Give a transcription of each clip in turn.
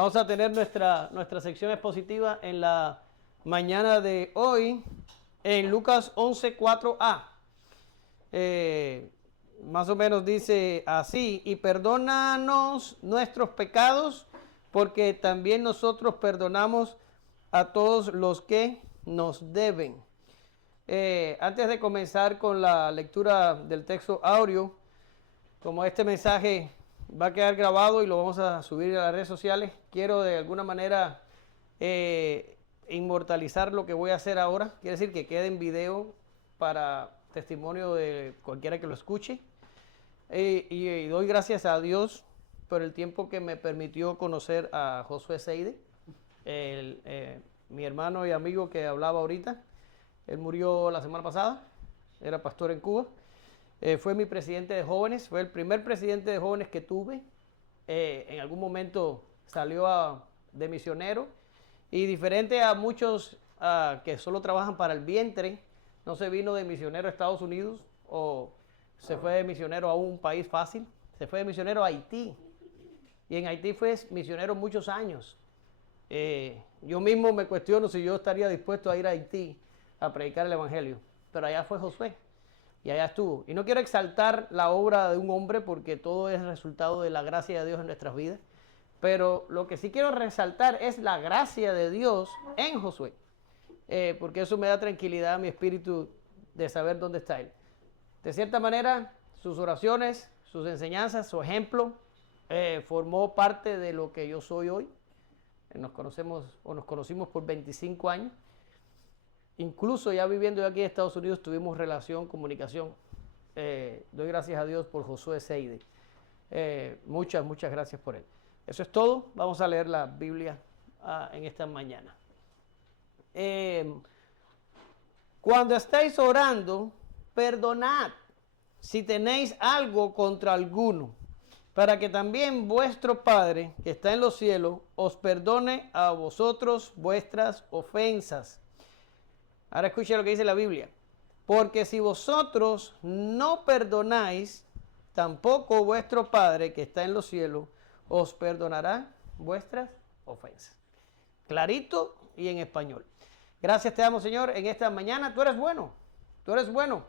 Vamos a tener nuestra sección expositiva en la mañana de hoy en Lucas 11, 4a. Más o menos dice así: y perdónanos nuestros pecados, porque también nosotros perdonamos a todos los que nos deben. Antes de comenzar con la lectura del texto áureo, como este mensaje va a quedar grabado y lo vamos a subir a las redes sociales, quiero de alguna manera inmortalizar lo que voy a hacer ahora. Quiere decir que quede en video para testimonio de cualquiera que lo escuche. Y doy gracias a Dios por el tiempo que me permitió conocer a Josué Seide, mi hermano y amigo que hablaba ahorita. Él murió la semana pasada, era pastor en Cuba. Fue mi presidente de jóvenes, fue el primer presidente de jóvenes que tuve. En algún momento salió de misionero, y diferente a muchos que solo trabajan para el vientre, no se vino de misionero a Estados Unidos o se fue de misionero a un país fácil, se fue de misionero a Haití, y en Haití fue misionero muchos años. Yo mismo me cuestiono si yo estaría dispuesto a ir a Haití a predicar el evangelio, pero allá fue Josué y allá estuvo. Y no quiero exaltar la obra de un hombre, porque todo es resultado de la gracia de Dios en nuestras vidas, pero lo que sí quiero resaltar es la gracia de Dios en Josué, porque eso me da tranquilidad a mi espíritu de saber dónde está él. De cierta manera, sus oraciones, sus enseñanzas, su ejemplo formó parte de lo que yo soy hoy. Nos conocimos por 25 años. Incluso ya viviendo aquí en Estados Unidos tuvimos relación, comunicación. Doy gracias a Dios por Josué Seide. Muchas gracias por él. Eso es todo. Vamos a leer la Biblia en esta mañana. Cuando estáis orando, perdonad si tenéis algo contra alguno, para que también vuestro Padre, que está en los cielos, os perdone a vosotros vuestras ofensas. Ahora escuche lo que dice la Biblia. Porque si vosotros no perdonáis, tampoco vuestro Padre, que está en los cielos, os perdonará vuestras ofensas. Clarito y en español. Gracias te damos, Señor, en esta mañana. Tú eres bueno. Tú eres bueno.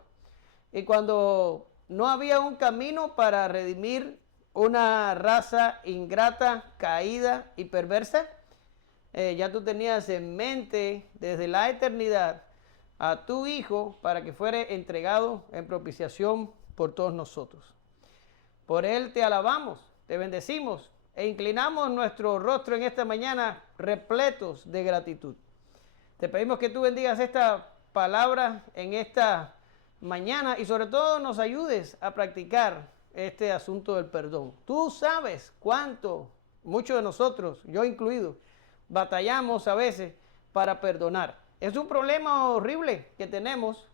Y cuando no había un camino para redimir una raza ingrata, caída y perversa, ya tú tenías en mente desde la eternidad a tu Hijo para que fuere entregado en propiciación por todos nosotros. Por Él te alabamos, te bendecimos e inclinamos nuestro rostro en esta mañana repletos de gratitud. Te pedimos que tú bendigas esta palabra en esta mañana y sobre todo nos ayudes a practicar este asunto del perdón. Tú sabes cuánto muchos de nosotros, yo incluido, batallamos a veces para perdonar. Es un problema horrible que tenemos,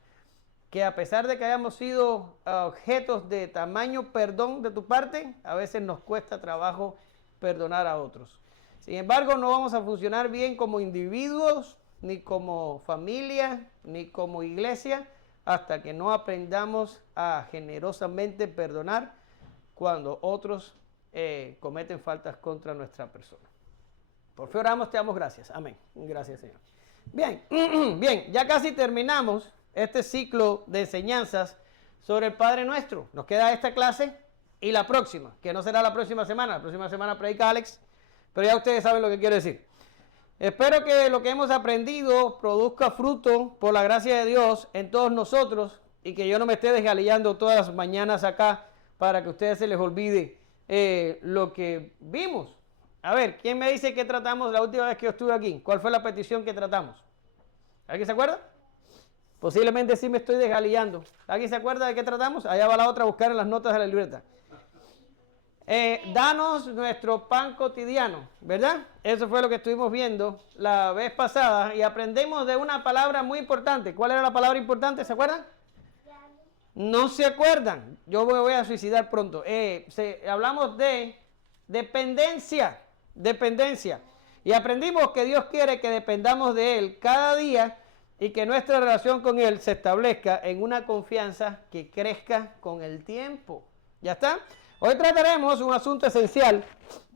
que a pesar de que hayamos sido objetos de tamaño perdón de tu parte, a veces nos cuesta trabajo perdonar a otros. Sin embargo, no vamos a funcionar bien como individuos, ni como familia, ni como iglesia, hasta que no aprendamos a generosamente perdonar cuando otros cometen faltas contra nuestra persona. Por fe oramos, te damos gracias. Amén. Gracias, Señor. Bien, bien, ya casi terminamos este ciclo de enseñanzas sobre el Padre Nuestro. Nos queda esta clase y la próxima, que no será la próxima semana. La próxima semana predica Alex, pero ya ustedes saben lo que quiero decir. Espero que lo que hemos aprendido produzca fruto por la gracia de Dios en todos nosotros, y que yo no me esté desgalillando todas las mañanas acá para que a ustedes se les olvide lo que vimos. A ver, ¿quién me dice qué tratamos la última vez que yo estuve aquí? ¿Cuál fue la petición que tratamos? ¿Alguien se acuerda? Posiblemente sí me estoy desgalillando. ¿Alguien se acuerda de qué tratamos? Allá va la otra a buscar en las notas de la libreta. Danos nuestro pan cotidiano, ¿verdad? Eso fue lo que estuvimos viendo la vez pasada y aprendemos de una palabra muy importante. ¿Cuál era la palabra importante? ¿Se acuerdan? No se acuerdan. Yo me voy a suicidar pronto. Hablamos de dependencia. Dependencia. Y aprendimos que Dios quiere que dependamos de Él cada día y que nuestra relación con Él se establezca en una confianza que crezca con el tiempo. ¿Ya está? Hoy trataremos un asunto esencial,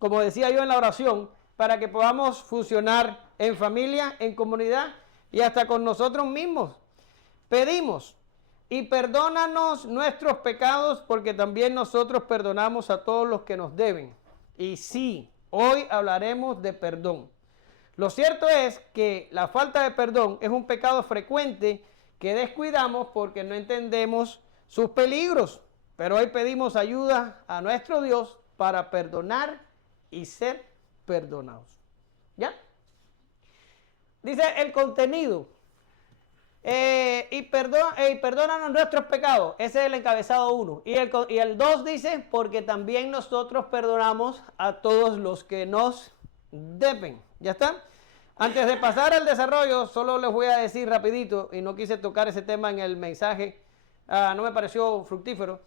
como decía yo en la oración, para que podamos funcionar en familia, en comunidad y hasta con nosotros mismos. Pedimos, y perdónanos nuestros pecados, porque también nosotros perdonamos a todos los que nos deben. Y sí, hoy hablaremos de perdón. Lo cierto es que la falta de perdón es un pecado frecuente que descuidamos porque no entendemos sus peligros. Pero hoy pedimos ayuda a nuestro Dios para perdonar y ser perdonados. ¿Ya? Dice el contenido. Y perdónanos nuestros pecados. Ese es el encabezado 1. Y el 2 dice, porque también nosotros perdonamos a todos los que nos deben. ¿Ya está? Antes de pasar al desarrollo, solo les voy a decir rapidito, y no quise tocar ese tema en el mensaje, no me pareció fructífero,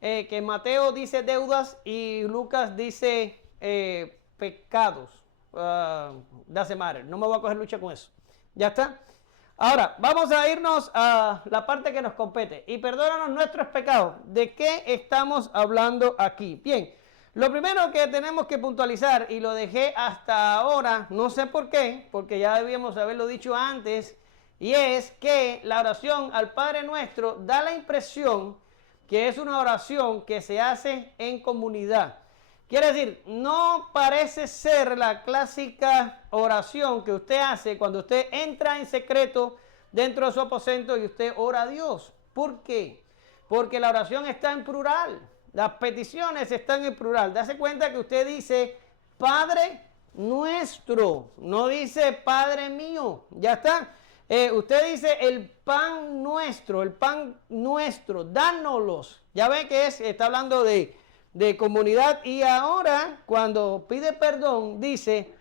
que Mateo dice deudas y Lucas dice pecados. Doesn't matter. No me voy a coger lucha con eso. ¿Ya está? Ahora, vamos a irnos a la parte que nos compete. Y perdónanos nuestros pecados. ¿De qué estamos hablando aquí? Bien, lo primero que tenemos que puntualizar, y lo dejé hasta ahora, no sé por qué, porque ya debíamos haberlo dicho antes, y es que la oración al Padre Nuestro da la impresión que es una oración que se hace en comunidad. Quiere decir, no parece ser la clásica oración que usted hace cuando usted entra en secreto dentro de su aposento y usted ora a Dios. ¿Por qué? Porque la oración está en plural. Las peticiones están en plural. Dase cuenta que usted dice Padre Nuestro, no dice Padre mío. Ya está. Usted dice el pan nuestro, dánoslos. Ya ve que está hablando de comunidad. Y ahora, cuando pide perdón, dice,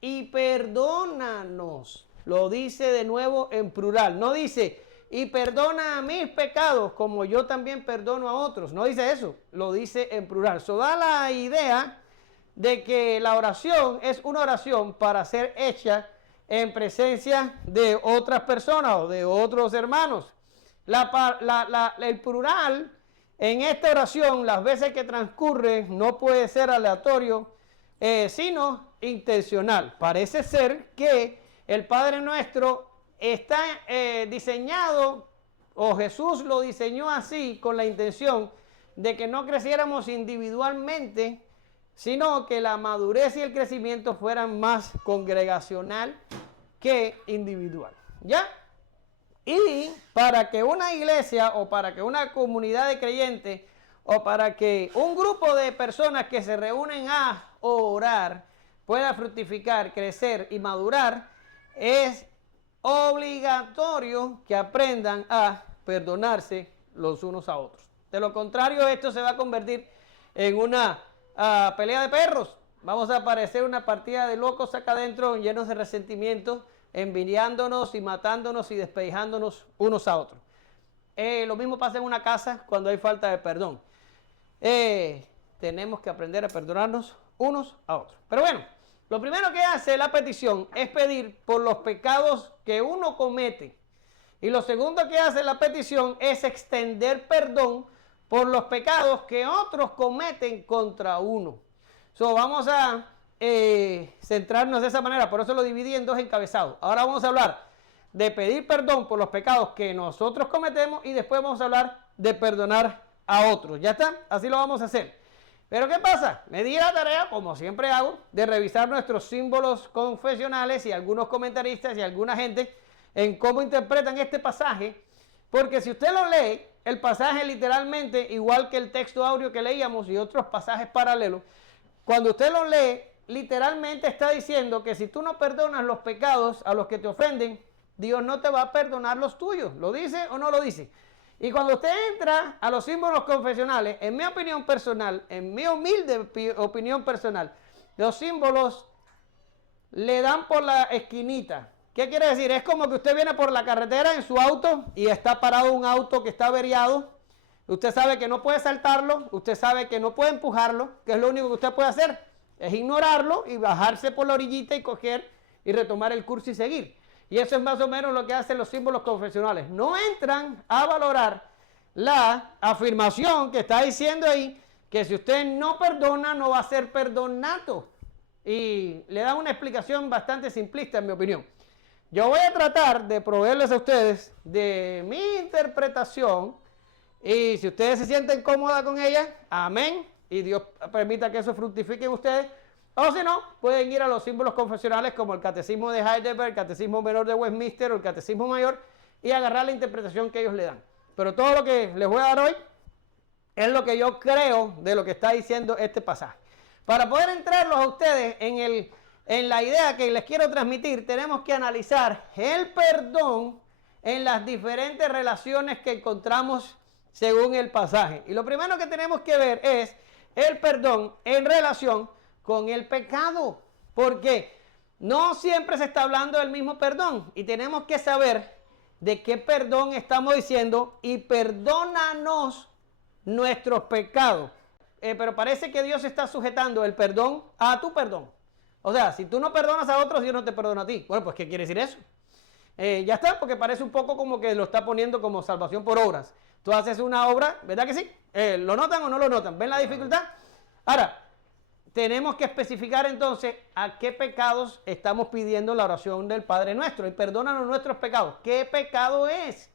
y perdónanos. Lo dice de nuevo en plural. No dice, y perdona mis pecados, como yo también perdono a otros. No dice eso, lo dice en plural. Eso da la idea de que la oración es una oración para ser hecha en presencia de otras personas o de otros hermanos. El plural en esta oración, las veces que transcurre, no puede ser aleatorio, sino intencional. Parece ser que el Padre Nuestro está diseñado, o Jesús lo diseñó así, con la intención de que no creciéramos individualmente, sino que la madurez y el crecimiento fueran más congregacional que individual. ¿Ya? Y para que una iglesia o para que una comunidad de creyentes o para que un grupo de personas que se reúnen a orar pueda fructificar, crecer y madurar, es obligatorio que aprendan a perdonarse los unos a otros. De lo contrario, esto se va a convertir en una pelea de perros. Vamos a parecer una partida de locos acá adentro, llenos de resentimiento, envidiándonos y matándonos y despejándonos unos a otros. Lo mismo pasa en una casa cuando hay falta de perdón. Tenemos que aprender a perdonarnos unos a otros. Pero bueno, lo primero que hace la petición es pedir por los pecados que uno comete. Y lo segundo que hace la petición es extender perdón por los pecados que otros cometen contra uno. Vamos a centrarnos de esa manera, por eso lo dividí en dos encabezados. Ahora vamos a hablar de pedir perdón por los pecados que nosotros cometemos y después vamos a hablar de perdonar a otros. ¿Ya está? Así lo vamos a hacer. Pero ¿qué pasa? Me di la tarea, como siempre hago, de revisar nuestros símbolos confesionales y algunos comentaristas y alguna gente en cómo interpretan este pasaje, porque si usted lo lee, el pasaje literalmente, igual que el texto áureo que leíamos y otros pasajes paralelos, cuando usted lo lee, literalmente está diciendo que si tú no perdonas los pecados a los que te ofenden, Dios no te va a perdonar los tuyos. ¿Lo dice o no lo dice? Y cuando usted entra a los símbolos confesionales, en mi opinión personal, en mi humilde opinión personal, los símbolos le dan por la esquinita. ¿Qué quiere decir? Es como que usted viene por la carretera en su auto y está parado un auto que está averiado. Usted sabe que no puede saltarlo, usted sabe que no puede empujarlo, que es lo único que usted puede hacer, es ignorarlo y bajarse por la orillita y coger y retomar el curso y seguir. Y eso es más o menos lo que hacen los símbolos confesionales. No entran a valorar la afirmación que está diciendo ahí, que si usted no perdona, no va a ser perdonado. y le dan una explicación bastante simplista, en mi opinión. Yo voy a tratar de proveerles a ustedes de mi interpretación, y si ustedes se sienten cómodas con ella, amén, y Dios permita que eso fructifique en ustedes. O si no, pueden ir a los símbolos confesionales como el Catecismo de Heidelberg, el Catecismo Menor de Westminster o el Catecismo Mayor y agarrar la interpretación que ellos le dan. Pero todo lo que les voy a dar hoy es lo que yo creo de lo que está diciendo este pasaje. Para poder entrarlos a ustedes en la idea que les quiero transmitir, tenemos que analizar el perdón en las diferentes relaciones que encontramos según el pasaje. Y lo primero que tenemos que ver es el perdón en relación con el pecado, porque no siempre se está hablando del mismo perdón y tenemos que saber de qué perdón estamos diciendo y perdónanos nuestros pecados. Pero parece que Dios está sujetando el perdón a tu perdón. O sea, si tú no perdonas a otros, Dios no te perdona a ti. Bueno, pues ¿qué quiere decir eso? Ya está, porque parece un poco como que lo está poniendo como salvación por obras. Tú haces una obra, ¿verdad que sí? ¿Lo notan o no lo notan? ¿Ven la dificultad? Ahora, tenemos que especificar entonces a qué pecados estamos pidiendo la oración del Padre Nuestro. Y perdónanos nuestros pecados. ¿Qué pecado es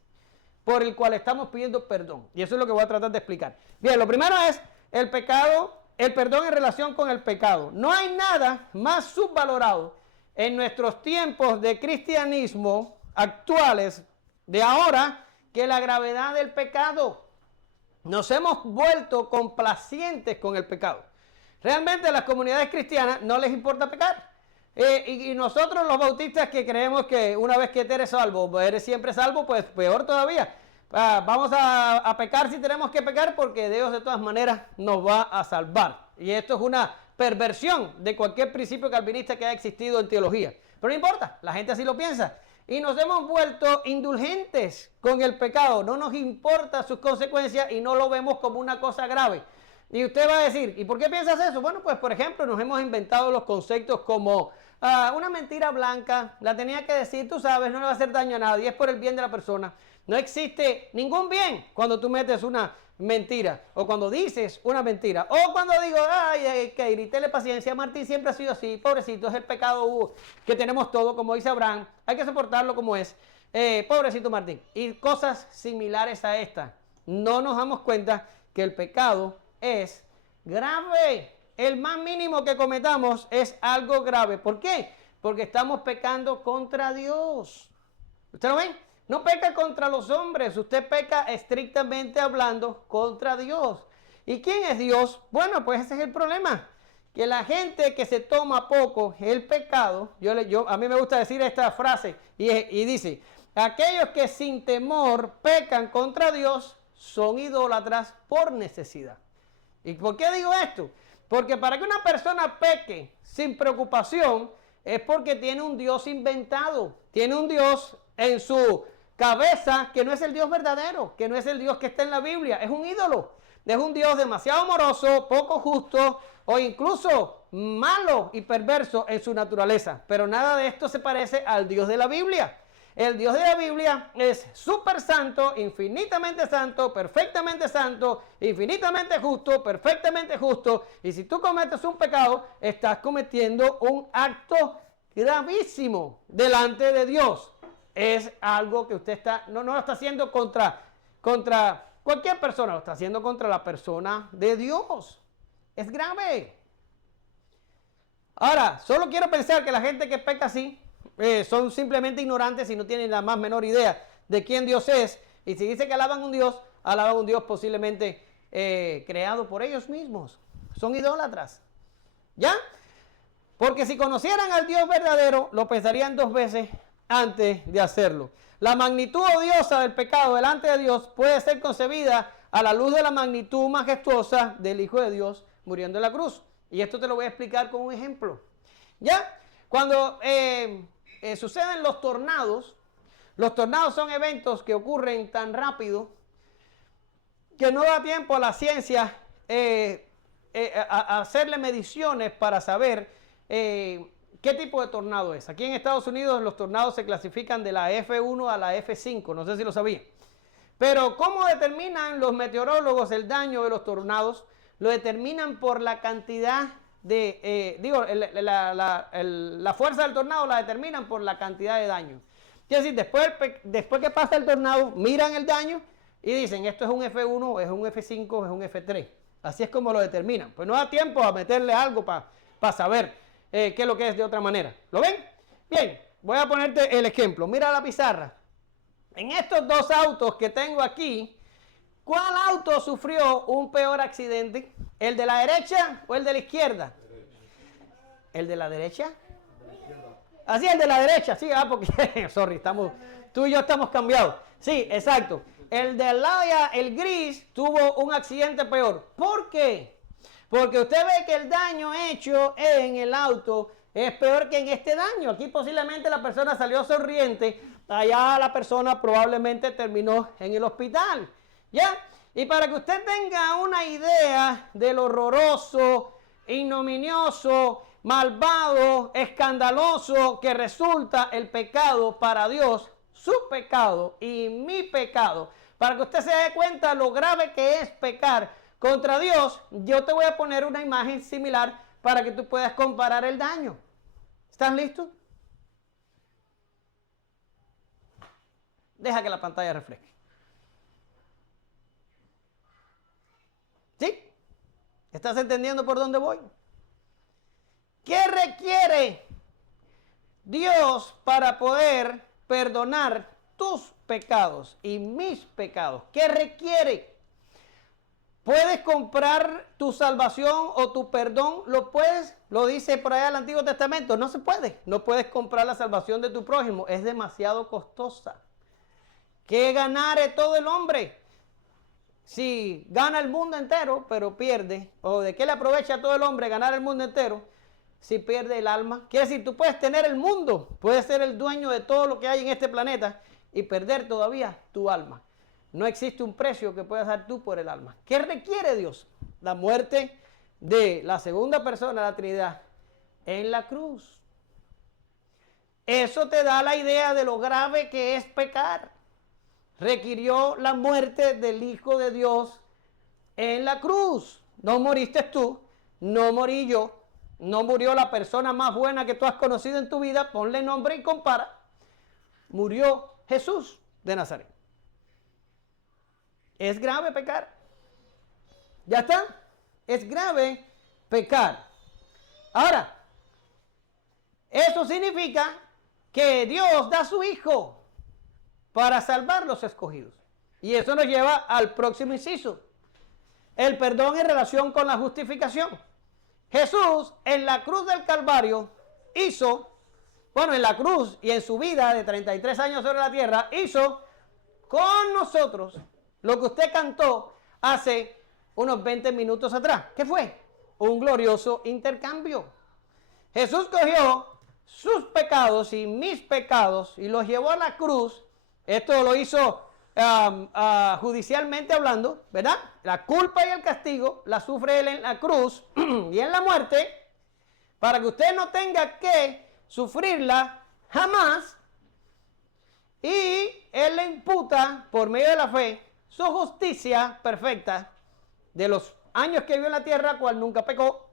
por el cual estamos pidiendo perdón? Y eso es lo que voy a tratar de explicar. Bien, lo primero es el pecado, el perdón en relación con el pecado. No hay nada más subvalorado en nuestros tiempos de cristianismo actuales, de ahora, que la gravedad del pecado. Nos hemos vuelto complacientes con el pecado. Realmente a las comunidades cristianas no les importa pecar. Y nosotros los bautistas que creemos que una vez que eres salvo, eres siempre salvo, pues peor todavía. Vamos a pecar si tenemos que pecar porque Dios de todas maneras nos va a salvar. Y esto es una perversión de cualquier principio calvinista que haya existido en teología. Pero no importa, la gente así lo piensa. Y nos hemos vuelto indulgentes con el pecado. No nos importa sus consecuencias y no lo vemos como una cosa grave. Y usted va a decir, ¿y por qué piensas eso? Bueno, pues por ejemplo, nos hemos inventado los conceptos como una mentira blanca, la tenía que decir, tú sabes, no le va a hacer daño a nadie, es por el bien de la persona. No existe ningún bien cuando tú metes una mentira o cuando dices una mentira. O cuando digo, ay, Katie, tenle paciencia, Martín siempre ha sido así, pobrecito, es el pecado que tenemos todo, como dice Abraham, hay que soportarlo como es. Pobrecito Martín. Y cosas similares a esta. No nos damos cuenta que el pecado es grave. El más mínimo que cometamos es algo grave. ¿Por qué? Porque estamos pecando contra Dios. ¿Usted lo ve? No peca contra los hombres, usted peca estrictamente hablando contra Dios. ¿Y quién es Dios? Bueno, pues ese es el problema. Que la gente que se toma poco el pecado, a mí me gusta decir esta frase y dice, aquellos que sin temor pecan contra Dios son idólatras por necesidad. ¿Y por qué digo esto? Porque para que una persona peque sin preocupación es porque tiene un Dios inventado, tiene un Dios en su cabeza que no es el Dios verdadero, que no es el Dios que está en la Biblia, es un ídolo, es un Dios demasiado amoroso, poco justo o incluso malo y perverso en su naturaleza. Pero nada de esto se parece al Dios de la Biblia. El Dios de la Biblia es súper santo, perfectamente santo, infinitamente justo, perfectamente justo. Y si tú cometes un pecado, estás cometiendo un acto gravísimo delante de Dios. Es algo que usted no lo está haciendo contra cualquier persona, lo está haciendo contra la persona de Dios. Es grave. Ahora, solo quiero pensar que la gente que peca así, son simplemente ignorantes y no tienen la más menor idea de quién Dios es. Y si dice que alaban a un Dios posiblemente creado por ellos mismos. Son idólatras. ¿Ya? Porque si conocieran al Dios verdadero, lo pensarían dos veces antes de hacerlo. La magnitud odiosa del pecado delante de Dios puede ser concebida a la luz de la magnitud majestuosa del Hijo de Dios muriendo en la cruz. Y esto te lo voy a explicar con un ejemplo. ¿Ya? Cuando suceden los tornados son eventos que ocurren tan rápido que no da tiempo a la ciencia a hacerle mediciones para saber qué tipo de tornado es. Aquí en Estados Unidos los tornados se clasifican de la F1 a la F5, no sé si lo sabían. Pero ¿cómo determinan los meteorólogos el daño de los tornados? Lo determinan por la cantidad la fuerza del tornado la determinan por la cantidad de daño. Es decir, después que pasa el tornado, miran el daño y dicen, esto es un F1, es un F5, es un F3. Así es como lo determinan. Pues no da tiempo a meterle algo para saber qué es lo que es de otra manera. ¿Lo ven? Bien, voy a ponerte el ejemplo. Mira la pizarra. En estos dos autos que tengo aquí, ¿cuál auto sufrió un peor accidente? ¿El de la derecha o el de la izquierda? ¿El de la derecha? Así, el de la derecha, sí, porque, sorry, tú y yo estamos cambiados. Sí, exacto. El del lado ya, el gris, tuvo un accidente peor. ¿Por qué? Porque usted ve que el daño hecho en el auto es peor que en este daño. Aquí posiblemente la persona salió sonriente, allá la persona probablemente terminó en el hospital. ¿Ya? Y para que usted tenga una idea de lo horroroso, ignominioso, malvado, escandaloso que resulta el pecado para Dios, su pecado y mi pecado, para que usted se dé cuenta lo grave que es pecar contra Dios, yo te voy a poner una imagen similar para que tú puedas comparar el daño. ¿Estás listo? Deja que la pantalla refleje. ¿Sí? ¿Estás entendiendo por dónde voy? ¿Qué requiere Dios para poder perdonar tus pecados y mis pecados? ¿Qué requiere? ¿Puedes comprar tu salvación o tu perdón? ¿Lo puedes? Lo dice por allá el Antiguo Testamento. No se puede. No puedes comprar la salvación de tu prójimo. Es demasiado costosa. ¿Qué ganare todo el hombre si gana el mundo entero, pero pierde? ¿O de qué le aprovecha a todo el hombre ganar el mundo entero si pierde el alma? Quiere decir, tú puedes tener el mundo, puedes ser el dueño de todo lo que hay en este planeta y perder todavía tu alma. No existe un precio que puedas dar tú por el alma. ¿Qué requiere Dios? La muerte de la segunda persona de la Trinidad en la cruz. Eso te da la idea de lo grave que es pecar. Requirió la muerte del Hijo de Dios en la cruz. No moriste tú, no morí yo, no murió la persona más buena que tú has conocido en tu vida, ponle nombre y compara. Murió Jesús de Nazaret. Es grave pecar. ¿Ya está? Es grave pecar. Ahora, eso significa que Dios da a su Hijo para salvar los escogidos. Y eso nos lleva al próximo inciso. El perdón en relación con la justificación. Jesús en la cruz del Calvario en la cruz y en su vida de 33 años sobre la tierra, hizo con nosotros lo que usted cantó hace unos 20 minutos atrás. ¿Qué fue? Un glorioso intercambio. Jesús cogió sus pecados y mis pecados y los llevó a la cruz. Esto lo hizo judicialmente hablando, ¿verdad? La culpa y el castigo la sufre él en la cruz y en la muerte, para que usted no tenga que sufrirla jamás. Y él le imputa por medio de la fe su justicia perfecta de los años que vivió en la tierra, cual nunca pecó,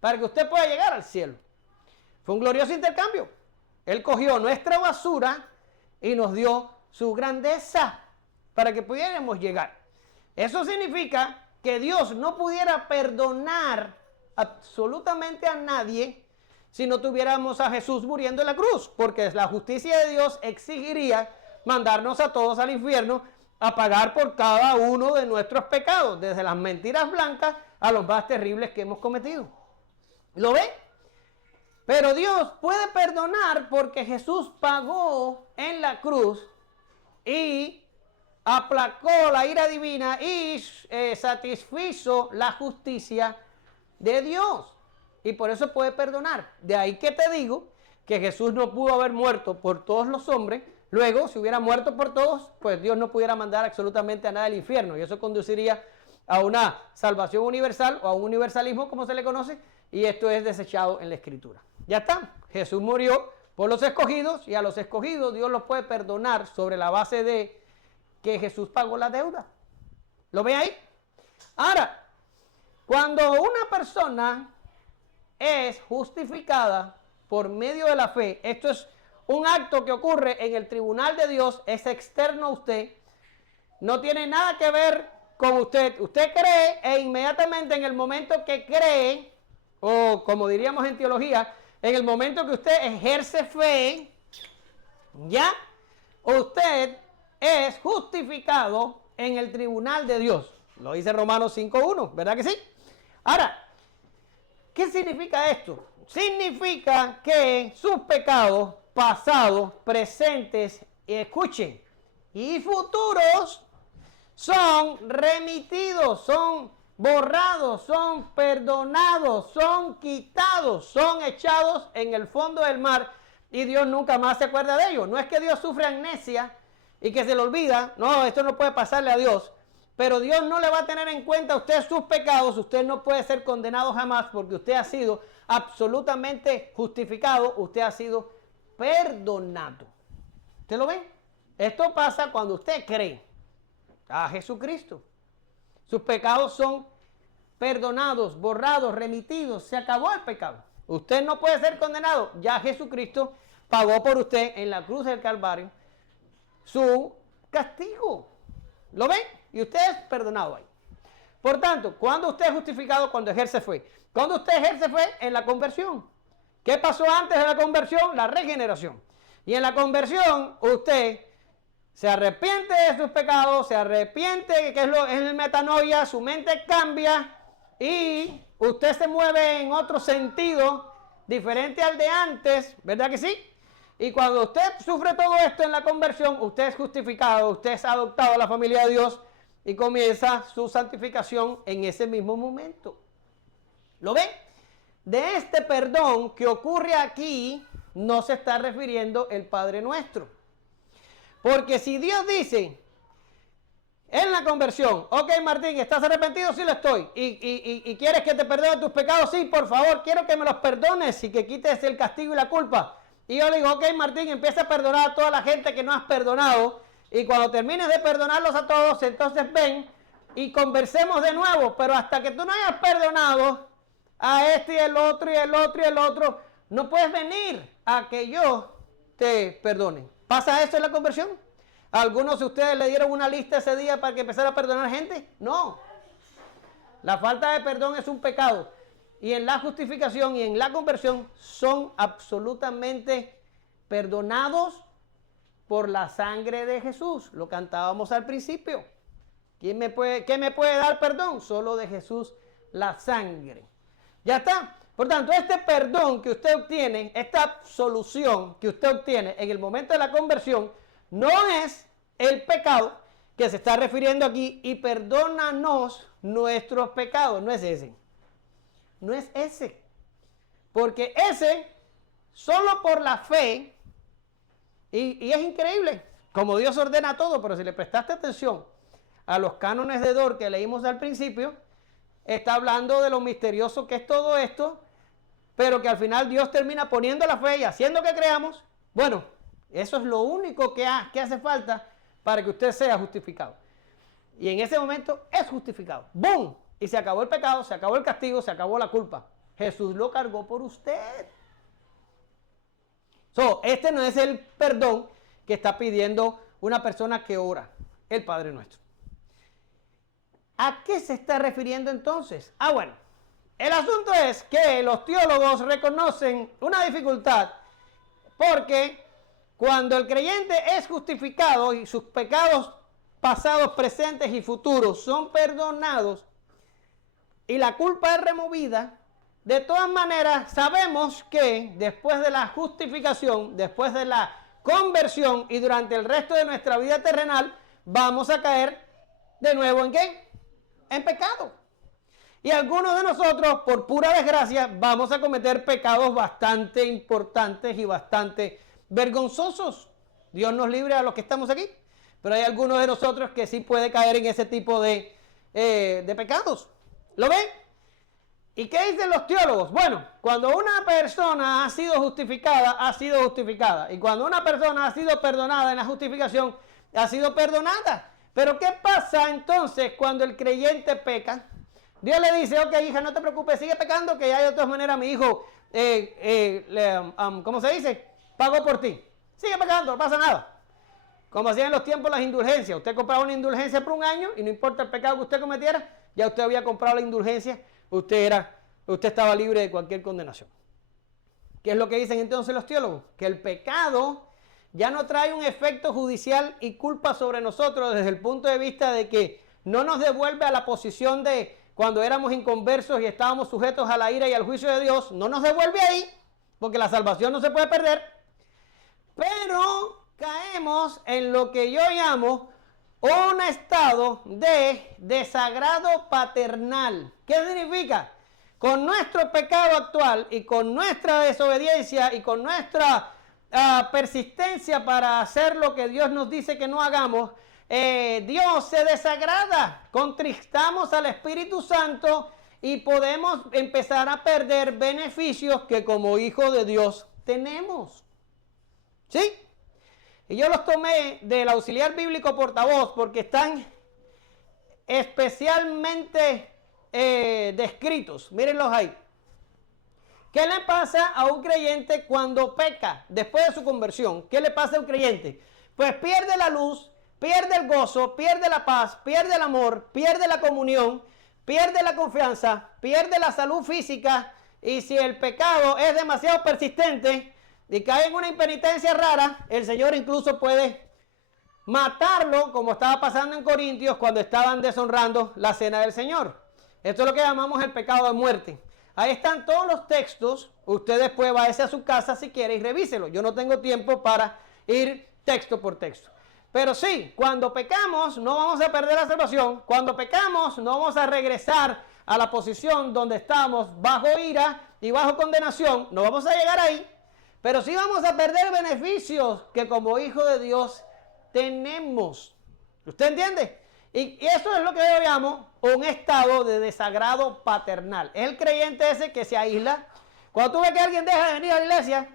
para que usted pueda llegar al cielo. Fue un glorioso intercambio. Él cogió nuestra basura y nos dio su grandeza para que pudiéramos llegar. Eso significa que Dios no pudiera perdonar absolutamente a nadie si no tuviéramos a Jesús muriendo en la cruz, porque la justicia de Dios exigiría mandarnos a todos al infierno a pagar por cada uno de nuestros pecados, desde las mentiras blancas a los más terribles que hemos cometido. ¿Lo ven? Pero Dios puede perdonar porque Jesús pagó en la cruz y aplacó la ira divina y satisfizo la justicia de Dios. Y por eso puede perdonar. De ahí que te digo que Jesús no pudo haber muerto por todos los hombres. Luego, si hubiera muerto por todos, pues Dios no pudiera mandar absolutamente a nada al infierno. Y eso conduciría a una salvación universal o a un universalismo, como se le conoce. Y esto es desechado en la Escritura. Ya está. Jesús murió por los escogidos y a los escogidos Dios los puede perdonar sobre la base de que Jesús pagó la deuda. ¿Lo ve ahí? Ahora, cuando una persona es justificada por medio de la fe. Esto es un acto que ocurre en el tribunal de Dios, es externo a usted, no tiene nada que ver con usted. Usted cree e inmediatamente en el momento que cree, o como diríamos en teología, en el momento que usted ejerce fe, ya usted es justificado en el tribunal de Dios. Lo dice Romanos 5:1, ¿verdad que sí? Ahora, ¿qué significa esto? Significa que sus pecados pasados, presentes, escuchen, y futuros son remitidos, son borrados, son perdonados, son quitados, son echados en el fondo del mar y Dios nunca más se acuerda de ellos. No es que Dios sufre amnesia y que se le olvida, no, esto no puede pasarle a Dios, pero Dios no le va a tener en cuenta a usted sus pecados, usted no puede ser condenado jamás porque usted ha sido absolutamente justificado, usted ha sido perdonado. ¿Usted lo ve? Esto pasa cuando usted cree a Jesucristo. Sus pecados son perdonados, borrados, remitidos. Se acabó el pecado. Usted no puede ser condenado. Ya Jesucristo pagó por usted en la cruz del Calvario su castigo. ¿Lo ven? Y usted es perdonado ahí. Por tanto, ¿cuándo usted es justificado? Cuando ejerce fe. ¿Cuándo usted ejerce fe? En la conversión. ¿Qué pasó antes de la conversión? La regeneración. Y en la conversión, usted se arrepiente de sus pecados, se arrepiente, que es el metanoia, su mente cambia y usted se mueve en otro sentido diferente al de antes, ¿verdad que sí? Y cuando usted sufre todo esto en la conversión, usted es justificado, usted es adoptado a la familia de Dios y comienza su santificación en ese mismo momento. ¿Lo ven? De este perdón que ocurre aquí no se está refiriendo el Padre Nuestro. Porque si Dios dice en la conversión, ok Martín, ¿estás arrepentido? Sí lo estoy. ¿Y quieres que te perdone tus pecados? Sí, por favor, quiero que me los perdones y que quites el castigo y la culpa. Y yo le digo, ok Martín, empieza a perdonar a toda la gente que no has perdonado. Y cuando termines de perdonarlos a todos, entonces ven y conversemos de nuevo. Pero hasta que tú no hayas perdonado a este y el otro y el otro y el otro, no puedes venir a que yo te perdone. ¿Pasa eso en la conversión? ¿Algunos de ustedes le dieron una lista ese día para que empezara a perdonar gente? No. La falta de perdón es un pecado. Y en la justificación y en la conversión son absolutamente perdonados por la sangre de Jesús. Lo cantábamos al principio. ¿Qué me puede dar perdón? Solo de Jesús la sangre. Ya está. Por tanto, este perdón que usted obtiene, esta absolución que usted obtiene en el momento de la conversión, no es el pecado que se está refiriendo aquí y perdónanos nuestros pecados. No es ese. No es ese. Porque ese, solo por la fe, y es increíble, como Dios ordena todo, pero si le prestaste atención a los cánones de Dort que leímos al principio, está hablando de lo misterioso que es todo esto, pero que al final Dios termina poniendo la fe y haciendo que creamos. Bueno, eso es lo único que hace falta para que usted sea justificado. Y en ese momento es justificado. ¡Bum! Y se acabó el pecado, se acabó el castigo, se acabó la culpa. Jesús lo cargó por usted. Este no es el perdón que está pidiendo una persona que ora, el Padre Nuestro. ¿A qué se está refiriendo entonces? Bueno, el asunto es que los teólogos reconocen una dificultad porque cuando el creyente es justificado y sus pecados pasados, presentes y futuros son perdonados y la culpa es removida, de todas maneras sabemos que después de la justificación, después de la conversión y durante el resto de nuestra vida terrenal, vamos a caer de nuevo ¿en qué? En pecado. Y algunos de nosotros, por pura desgracia, vamos a cometer pecados bastante importantes y bastante vergonzosos. Dios nos libre a los que estamos aquí. Pero hay algunos de nosotros que sí puede caer en ese tipo de pecados. ¿Lo ven? ¿Y qué dicen los teólogos? Bueno, cuando una persona ha sido justificada, ha sido justificada. Y cuando una persona ha sido perdonada en la justificación, ha sido perdonada. Pero ¿qué pasa entonces cuando el creyente peca? Dios le dice, ok, hija, no te preocupes, sigue pecando, que ya de todas maneras mi hijo, ¿cómo se dice? Pagó por ti. Sigue pecando, no pasa nada. Como hacían en los tiempos las indulgencias. Usted compraba una indulgencia por un año y no importa el pecado que usted cometiera, ya usted había comprado la indulgencia, usted estaba libre de cualquier condenación. ¿Qué es lo que dicen entonces los teólogos? Que el pecado ya no trae un efecto judicial y culpa sobre nosotros desde el punto de vista de que no nos devuelve a la posición de cuando éramos inconversos y estábamos sujetos a la ira y al juicio de Dios. No nos devuelve ahí, porque la salvación no se puede perder. Pero caemos en lo que yo llamo un estado de desagrado paternal. ¿Qué significa? Con nuestro pecado actual y con nuestra desobediencia y con nuestra persistencia para hacer lo que Dios nos dice que no hagamos, Dios se desagrada, contristamos al Espíritu Santo y podemos empezar a perder beneficios que como hijos de Dios tenemos. ¿Sí? Y yo los tomé del auxiliar bíblico portavoz porque están especialmente descritos. Mírenlos ahí. ¿Qué le pasa a un creyente cuando peca después de su conversión? ¿Qué le pasa a un creyente? Pues pierde la luz, pierde el gozo, pierde la paz, pierde el amor, pierde la comunión, pierde la confianza, pierde la salud física, y si el pecado es demasiado persistente y cae en una impenitencia rara, el Señor incluso puede matarlo, como estaba pasando en Corintios cuando estaban deshonrando la cena del Señor. Esto es lo que llamamos el pecado de muerte. Ahí están todos los textos. Usted después váyase a su casa si quiere y revíselo. Yo no tengo tiempo para ir texto por texto. Pero sí, cuando pecamos no vamos a perder la salvación. Cuando pecamos no vamos a regresar a la posición donde estamos bajo ira y bajo condenación. No vamos a llegar ahí. Pero sí vamos a perder beneficios que como hijo de Dios tenemos. ¿Usted entiende? Y eso es lo que yo llamo un estado de desagrado paternal. Es el creyente ese que se aísla. Cuando tú ves que alguien deja de venir a la iglesia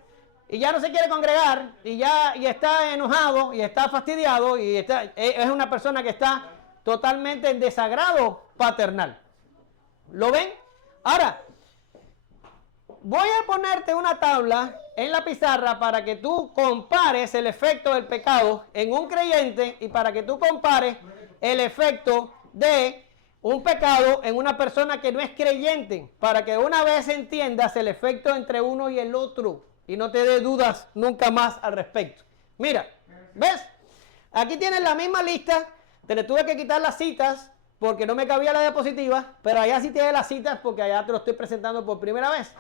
y ya no se quiere congregar y está enojado y está fastidiado y es una persona que está totalmente en desagrado paternal. ¿Lo ven? Ahora, voy a ponerte una tabla en la pizarra para que tú compares el efecto del pecado en un creyente y para que tú compares el efecto de un pecado en una persona que no es creyente, para que una vez entiendas el efecto entre uno y el otro y no te dé dudas nunca más al respecto. Mira, ¿ves? Aquí tienes la misma lista, te le tuve que quitar las citas porque no me cabía la diapositiva, pero allá sí tienes las citas porque allá te lo estoy presentando por primera vez.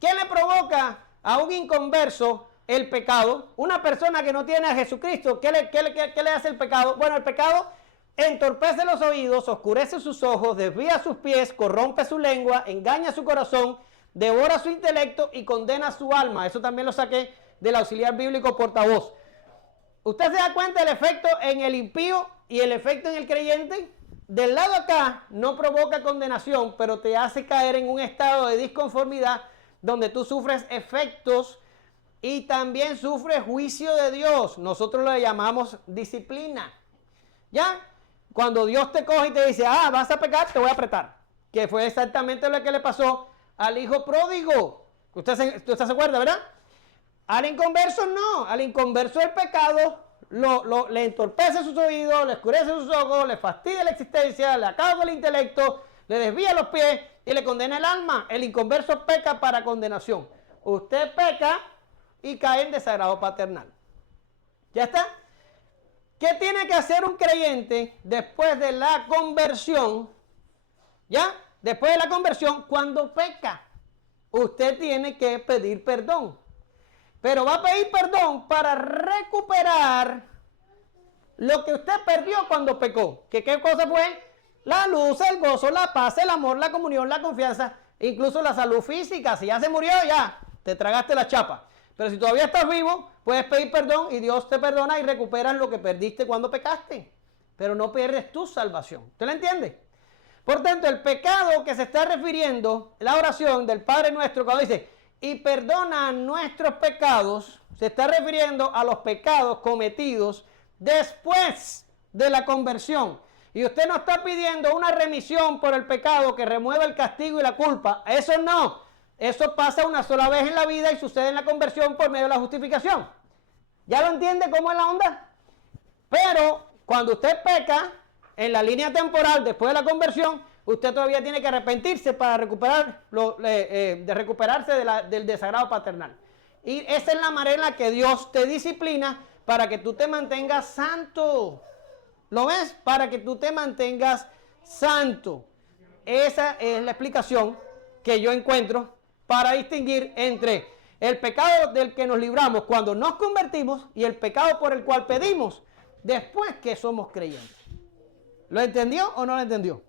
¿Qué le provoca a un inconverso el pecado? Una persona que no tiene a Jesucristo, ¿qué le hace el pecado? Bueno, el pecado entorpece los oídos, oscurece sus ojos, desvía sus pies, corrompe su lengua, engaña su corazón, devora su intelecto y condena su alma. Eso también lo saqué del auxiliar bíblico portavoz. ¿Usted se da cuenta del efecto en el impío y el efecto en el creyente? Del lado acá no provoca condenación, pero te hace caer en un estado de disconformidad donde tú sufres efectos y también sufres juicio de Dios. Nosotros lo llamamos disciplina. ¿Ya? Cuando Dios te coge y te dice, vas a pecar, te voy a apretar. Que fue exactamente lo que le pasó al hijo pródigo. Usted se acuerda, ¿verdad? Al inconverso no. Al inconverso el pecado le entorpece sus oídos, le oscurece sus ojos, le fastidia la existencia, le acaba el intelecto, le desvía los pies y le condena el alma. El inconverso peca para condenación. Usted peca y cae en desagrado paternal. ¿Ya está? ¿Qué tiene que hacer un creyente después de la conversión? ¿Ya? Después de la conversión, cuando peca, usted tiene que pedir perdón. Pero va a pedir perdón para recuperar lo que usted perdió cuando pecó. ¿Qué cosa fue? La luz, el gozo, la paz, el amor, la comunión, la confianza, incluso la salud física. Si ya se murió, ya te tragaste la chapa. Pero si todavía estás vivo, puedes pedir perdón y Dios te perdona y recuperas lo que perdiste cuando pecaste. Pero no pierdes tu salvación. ¿Usted lo entiende? Por tanto, el pecado que se está refiriendo, la oración del Padre Nuestro, cuando dice, y perdona nuestros pecados, se está refiriendo a los pecados cometidos después de la conversión. y usted no está pidiendo una remisión por el pecado que remueva el castigo y la culpa, eso no. Eso pasa una sola vez en la vida y sucede en la conversión por medio de la justificación. ¿Ya lo entiende cómo es la onda? Pero cuando usted peca, en la línea temporal, después de la conversión, usted todavía tiene que arrepentirse para recuperarse del desagrado paternal. Y esa es la manera en la que Dios te disciplina para que tú te mantengas santo. ¿Lo ves? Para que tú te mantengas santo. Esa es la explicación que yo encuentro para distinguir entre el pecado del que nos libramos cuando nos convertimos y el pecado por el cual pedimos después que somos creyentes. ¿Lo entendió o no lo entendió?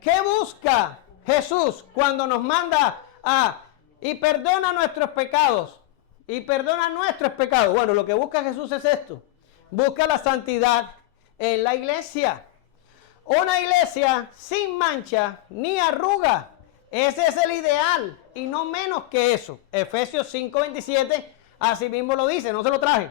¿Qué busca Jesús cuando nos manda y perdona nuestros pecados? Y perdona nuestros pecados. Bueno, lo que busca Jesús es esto. Busca la santidad en la iglesia. Una iglesia sin mancha ni arruga. Ese es el ideal y no menos que eso. Efesios 5:27 así mismo lo dice, no se lo traje.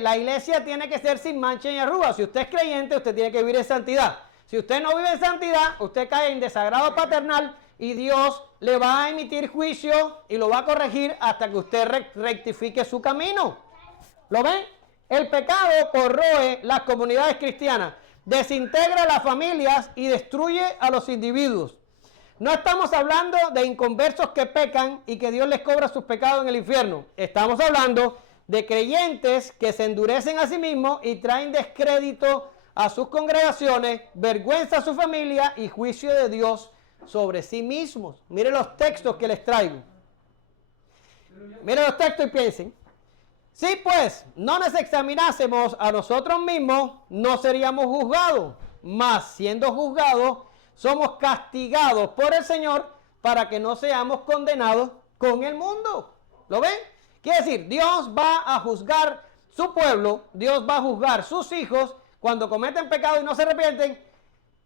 La iglesia tiene que ser sin mancha ni arruga. Si usted es creyente, usted tiene que vivir en santidad. Si usted no vive en santidad, usted cae en desagrado paternal y Dios le va a emitir juicio y lo va a corregir hasta que usted rectifique su camino. ¿Lo ven? El pecado corroe las comunidades cristianas, desintegra las familias y destruye a los individuos. No estamos hablando de inconversos que pecan y que Dios les cobra sus pecados en el infierno. Estamos hablando de creyentes que se endurecen a sí mismos y traen descrédito a sus congregaciones, vergüenza a su familia y juicio de Dios sobre sí mismos. Miren los textos que les traigo. Miren los textos y piensen. Si pues no nos examinásemos a nosotros mismos, no seríamos juzgados. Mas siendo juzgados, somos castigados por el Señor para que no seamos condenados con el mundo. ¿Lo ven? Quiere decir, Dios va a juzgar su pueblo, Dios va a juzgar sus hijos cuando cometen pecado y no se arrepienten,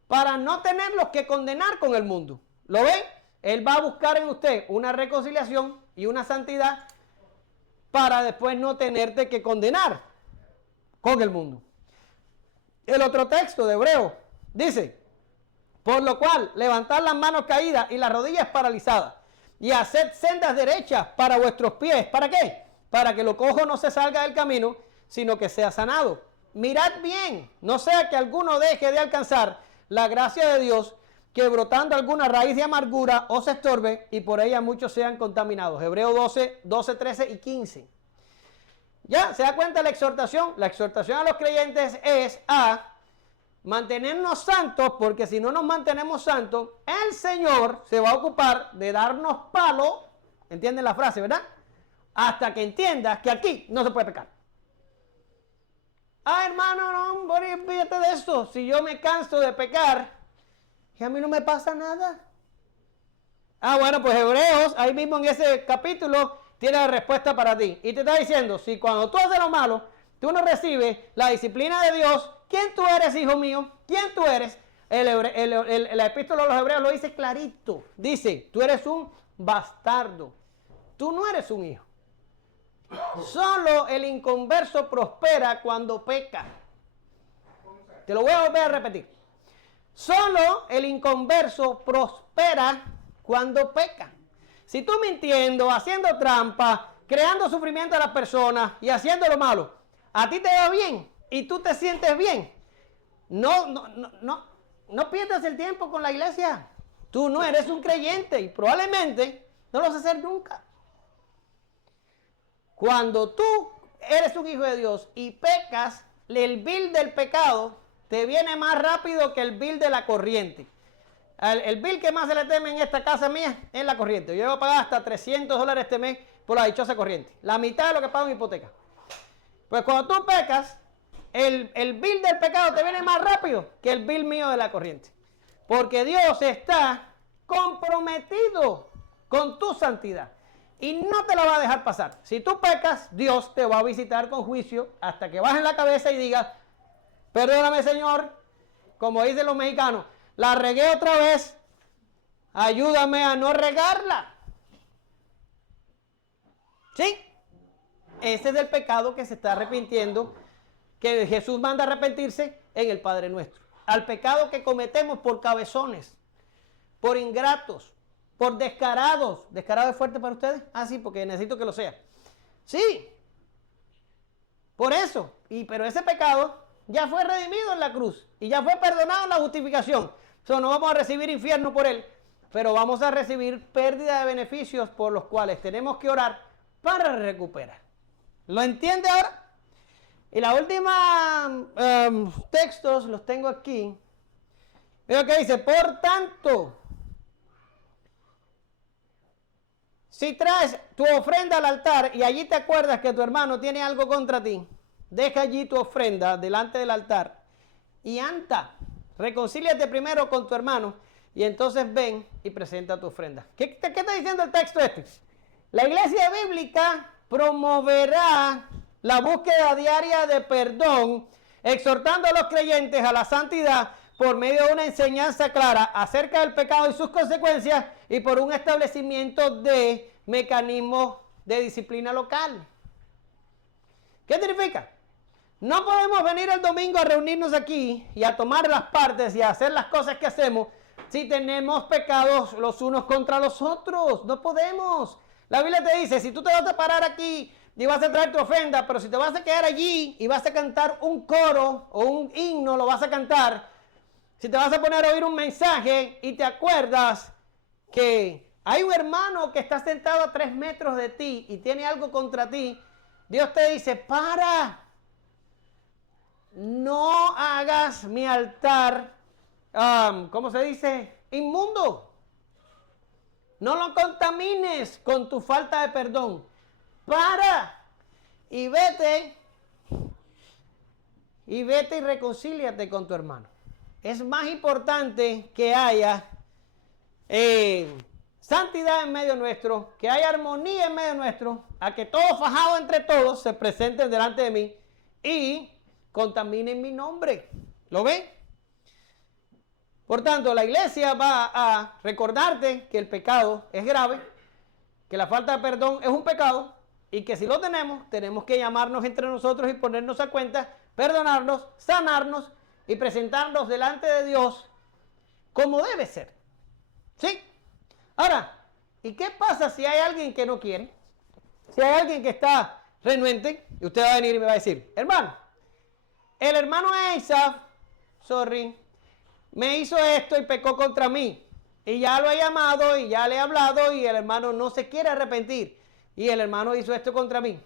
para no tenerlos que condenar con el mundo. ¿Lo ven? Él va a buscar en usted una reconciliación y una santidad para después no tenerte que condenar con el mundo. El otro texto de Hebreo dice: por lo cual, levantad las manos caídas y las rodillas paralizadas, y haced sendas derechas para vuestros pies. ¿Para qué? Para que lo cojo no se salga del camino, sino que sea sanado. Mirad bien, no sea que alguno deje de alcanzar la gracia de Dios, que brotando alguna raíz de amargura os estorbe, y por ella muchos sean contaminados. Hebreo 12, 13 y 15. ¿Ya? ¿Se da cuenta la exhortación? La exhortación a los creyentes es a mantenernos santos, porque si no nos mantenemos santos, el Señor se va a ocupar de darnos palo, ¿entienden la frase, verdad? Hasta que entiendas que aquí no se puede pecar. Hermano, no, olvídate de eso. Si yo me canso de pecar, y a mí no me pasa nada. Bueno, pues Hebreos, ahí mismo en ese capítulo, tiene la respuesta para ti. Y te está diciendo, si cuando tú haces lo malo, tú no recibes la disciplina de Dios, ¿quién tú eres, hijo mío? ¿Quién tú eres? La epístola de los Hebreos lo dice clarito. Dice, tú eres un bastardo. Tú no eres un hijo. Solo el inconverso prospera cuando peca. Te lo voy a volver a repetir. Solo el inconverso prospera cuando peca. Si tú mintiendo, haciendo trampa, creando sufrimiento a las personas y haciendo lo malo, a ti te va bien y tú te sientes bien, no pierdas el tiempo con la iglesia. Tú no eres un creyente y probablemente no lo vas a hacer nunca. Cuando tú eres un hijo de Dios y pecas, el bill del pecado te viene más rápido que el bill de la corriente. El bill que más se le teme en esta casa mía es la corriente. Yo voy a pagar hasta $300 este mes por la dichosa corriente. La mitad de lo que pago en hipoteca. Pues cuando tú pecas, el bill del pecado te viene más rápido que el bill mío de la corriente. Porque Dios está comprometido con tu santidad. Y no te la va a dejar pasar. Si tú pecas, Dios te va a visitar con juicio hasta que bajes la cabeza y digas, perdóname, Señor, como dicen los mexicanos, la regué otra vez, ayúdame a no regarla. ¿Sí? Ese es el pecado que se está arrepintiendo, que Jesús manda a arrepentirse en el Padre Nuestro. al pecado que cometemos por cabezones, por ingratos, por descarados. ¿Descarado es fuerte para ustedes? Ah, sí, porque necesito que lo sea. Sí, por eso. Pero ese pecado ya fue redimido en la cruz y ya fue perdonado en la justificación. No vamos a recibir infierno por él, pero vamos a recibir pérdida de beneficios por los cuales tenemos que orar para recuperar. ¿Lo entiende ahora? Y la última textos los tengo aquí. Mira que dice, por tanto, si traes tu ofrenda al altar y allí te acuerdas que tu hermano tiene algo contra ti, deja allí tu ofrenda delante del altar y anda, reconcíliate primero con tu hermano y entonces ven y presenta tu ofrenda. ¿Qué está diciendo el texto este? La iglesia bíblica promoverá la búsqueda diaria de perdón, exhortando a los creyentes a la santidad por medio de una enseñanza clara acerca del pecado y sus consecuencias y por un establecimiento de mecanismos de disciplina local. ¿Qué significa? No podemos venir el domingo a reunirnos aquí y a tomar las partes y a hacer las cosas que hacemos si tenemos pecados los unos contra los otros. No podemos. La Biblia te dice, si tú te vas a parar aquí y vas a traer tu ofrenda, pero si te vas a quedar allí y vas a cantar un coro o un himno, lo vas a cantar. Si te vas a poner a oír un mensaje y te acuerdas que hay un hermano que está sentado a 3 metros de ti y tiene algo contra ti, Dios te dice, para, no hagas mi altar, ¿cómo se dice? Inmundo. No lo contamines con tu falta de perdón. Para y vete y reconcíliate con tu hermano. Es más importante que haya santidad en medio nuestro, que haya armonía en medio nuestro, a que todos fajados entre todos se presenten delante de mí y contaminen mi nombre. ¿Lo ven? Por tanto, la iglesia va a recordarte que el pecado es grave, que la falta de perdón es un pecado y que si lo tenemos que llamarnos entre nosotros y ponernos a cuenta, perdonarnos, sanarnos y presentarnos delante de Dios como debe ser. ¿Sí? Ahora, ¿y qué pasa si hay alguien que no quiere? Si hay alguien que está renuente, y usted va a venir y me va a decir, hermano, el hermano Asaph, me hizo esto y pecó contra mí. Y ya lo he llamado y ya le he hablado y el hermano no se quiere arrepentir. Y el hermano hizo esto contra mí.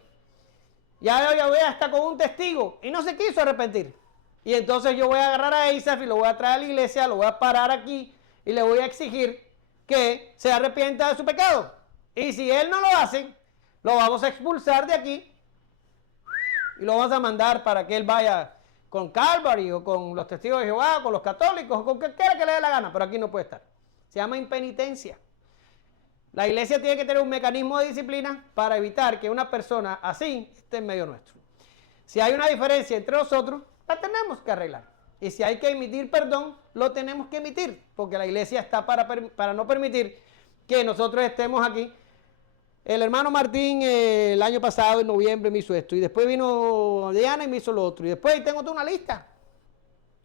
Ya yo voy hasta con un testigo y no se quiso arrepentir. Y entonces yo voy a agarrar a Asaph y lo voy a traer a la iglesia, lo voy a parar aquí y le voy a exigir que se arrepienta de su pecado. Y si él no lo hace, lo vamos a expulsar de aquí y lo vamos a mandar para que él vaya con Calvary o con los testigos de Jehová, con los católicos o con quien quiera que le dé la gana, pero aquí no puede estar. Se llama impenitencia. La iglesia tiene que tener un mecanismo de disciplina para evitar que una persona así esté en medio nuestro. Si hay una diferencia entre nosotros, la tenemos que arreglar. Y si hay que emitir perdón, lo tenemos que emitir, porque la iglesia está para no permitir que nosotros estemos aquí. El hermano Martín el año pasado, en noviembre, me hizo esto. Y después vino Diana y me hizo lo otro. Y después tengo toda una lista.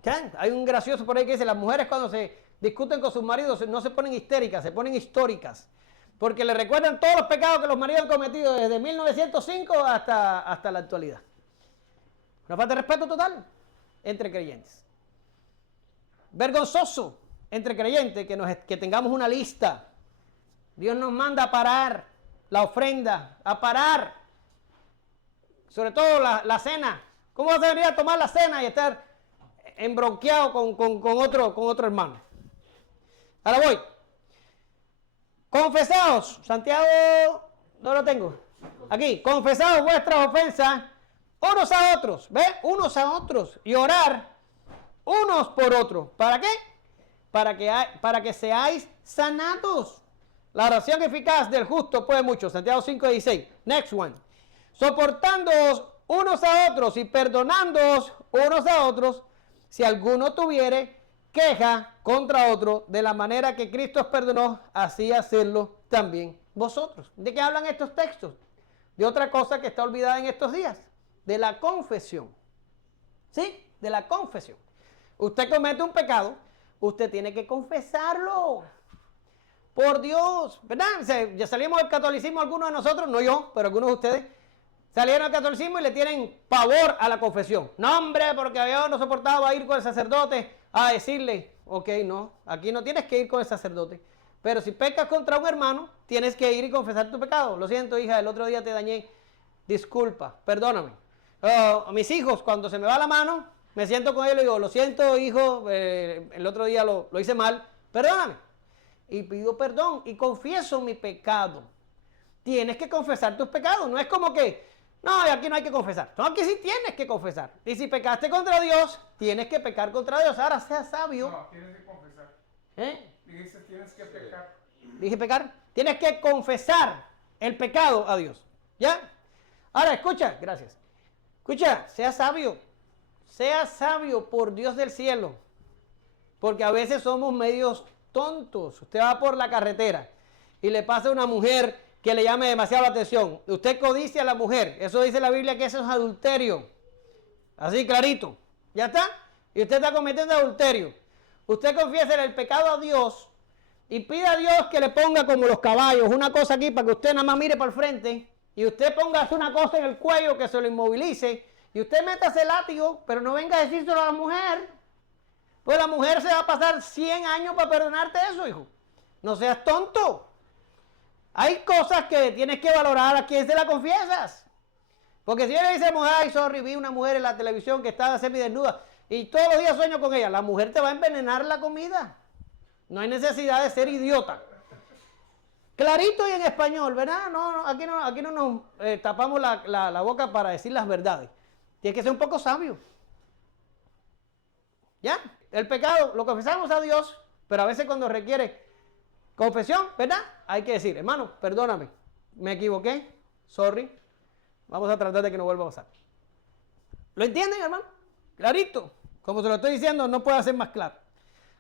¿Qué? Hay un gracioso por ahí que dice, las mujeres cuando se discuten con sus maridos no se ponen histéricas, se ponen históricas. Porque le recuerdan todos los pecados que los maridos han cometido desde 1905 hasta la actualidad. Una falta de respeto total entre creyentes. Vergonzoso entre creyentes que tengamos una lista. Dios nos manda a parar la ofrenda, a parar, sobre todo la cena. ¿Cómo vas a venir a tomar la cena y estar embronqueado con otro hermano? Ahora voy. Confesaos, Santiago, no lo tengo. Aquí, confesaos vuestras ofensas unos a otros, ¿ves? Unos a otros y orar unos por otros. ¿Para qué? Para que seáis sanados. La oración eficaz del justo puede mucho. Santiago 5:16. Next one. Soportándoos unos a otros y perdonándoos unos a otros, si alguno tuviere queja contra otro, de la manera que Cristo os perdonó, así hacerlo también vosotros. ¿De qué hablan estos textos? De otra cosa que está olvidada en estos días. De la confesión. ¿Sí? De la confesión. usted comete un pecado, usted tiene que confesarlo. Por Dios, ¿verdad? Ya salimos del catolicismo algunos de nosotros, no yo, pero algunos de ustedes salieron del catolicismo y le tienen pavor a la confesión. No, hombre, porque yo no soportaba ir con el sacerdote a decirle, ok, no, aquí no tienes que ir con el sacerdote. Pero si pecas contra un hermano, tienes que ir y confesar tu pecado. Lo siento, hija, el otro día te dañé. Disculpa, perdóname. A mis hijos, cuando se me va la mano, me siento con ellos y digo, lo siento, hijo, el otro día lo hice mal, perdóname. Y pido perdón y confieso mi pecado. Tienes que confesar tus pecados. No es como que, no, aquí no hay que confesar. No, aquí sí tienes que confesar. Y si pecaste contra Dios, tienes que pecar contra Dios. Ahora sea sabio. No, tienes que confesar. Dijiste, tienes que pecar. Dije pecar. Tienes que confesar el pecado a Dios. ¿Ya? Ahora, escucha, gracias. Escucha, sea sabio. Sea sabio por Dios del cielo. Porque a veces somos medios tontos. Usted va por la carretera y le pasa a una mujer que le llame demasiado la atención. Usted codicia a la mujer. Eso dice la Biblia que eso es adulterio. Así clarito. ¿Ya está? Y usted está cometiendo adulterio. Usted confiesa el pecado a Dios y pide a Dios que le ponga como los caballos una cosa aquí para que usted nada más mire para el frente y usted ponga una cosa en el cuello que se lo inmovilice y usted meta ese látigo, pero no venga a decírselo a la mujer. Pues la mujer se va a pasar 100 años para perdonarte eso, hijo. No seas tonto. Hay cosas que tienes que valorar a quien se la confiesas. Porque si le dice, ay, sorry, vi una mujer en la televisión que estaba semidesnuda y todos los días sueño con ella, la mujer te va a envenenar la comida. No hay necesidad de ser idiota. Clarito y en español, ¿verdad? No, aquí no nos tapamos la boca para decir las verdades. Tienes que ser un poco sabio. ¿Ya? El pecado lo confesamos a Dios, pero a veces cuando requiere confesión, ¿verdad? Hay que decir, hermano, perdóname, me equivoqué, sorry, vamos a tratar de que no vuelva a pasar. ¿Lo entienden, hermano? Clarito, como se lo estoy diciendo, no puedo hacer más claro.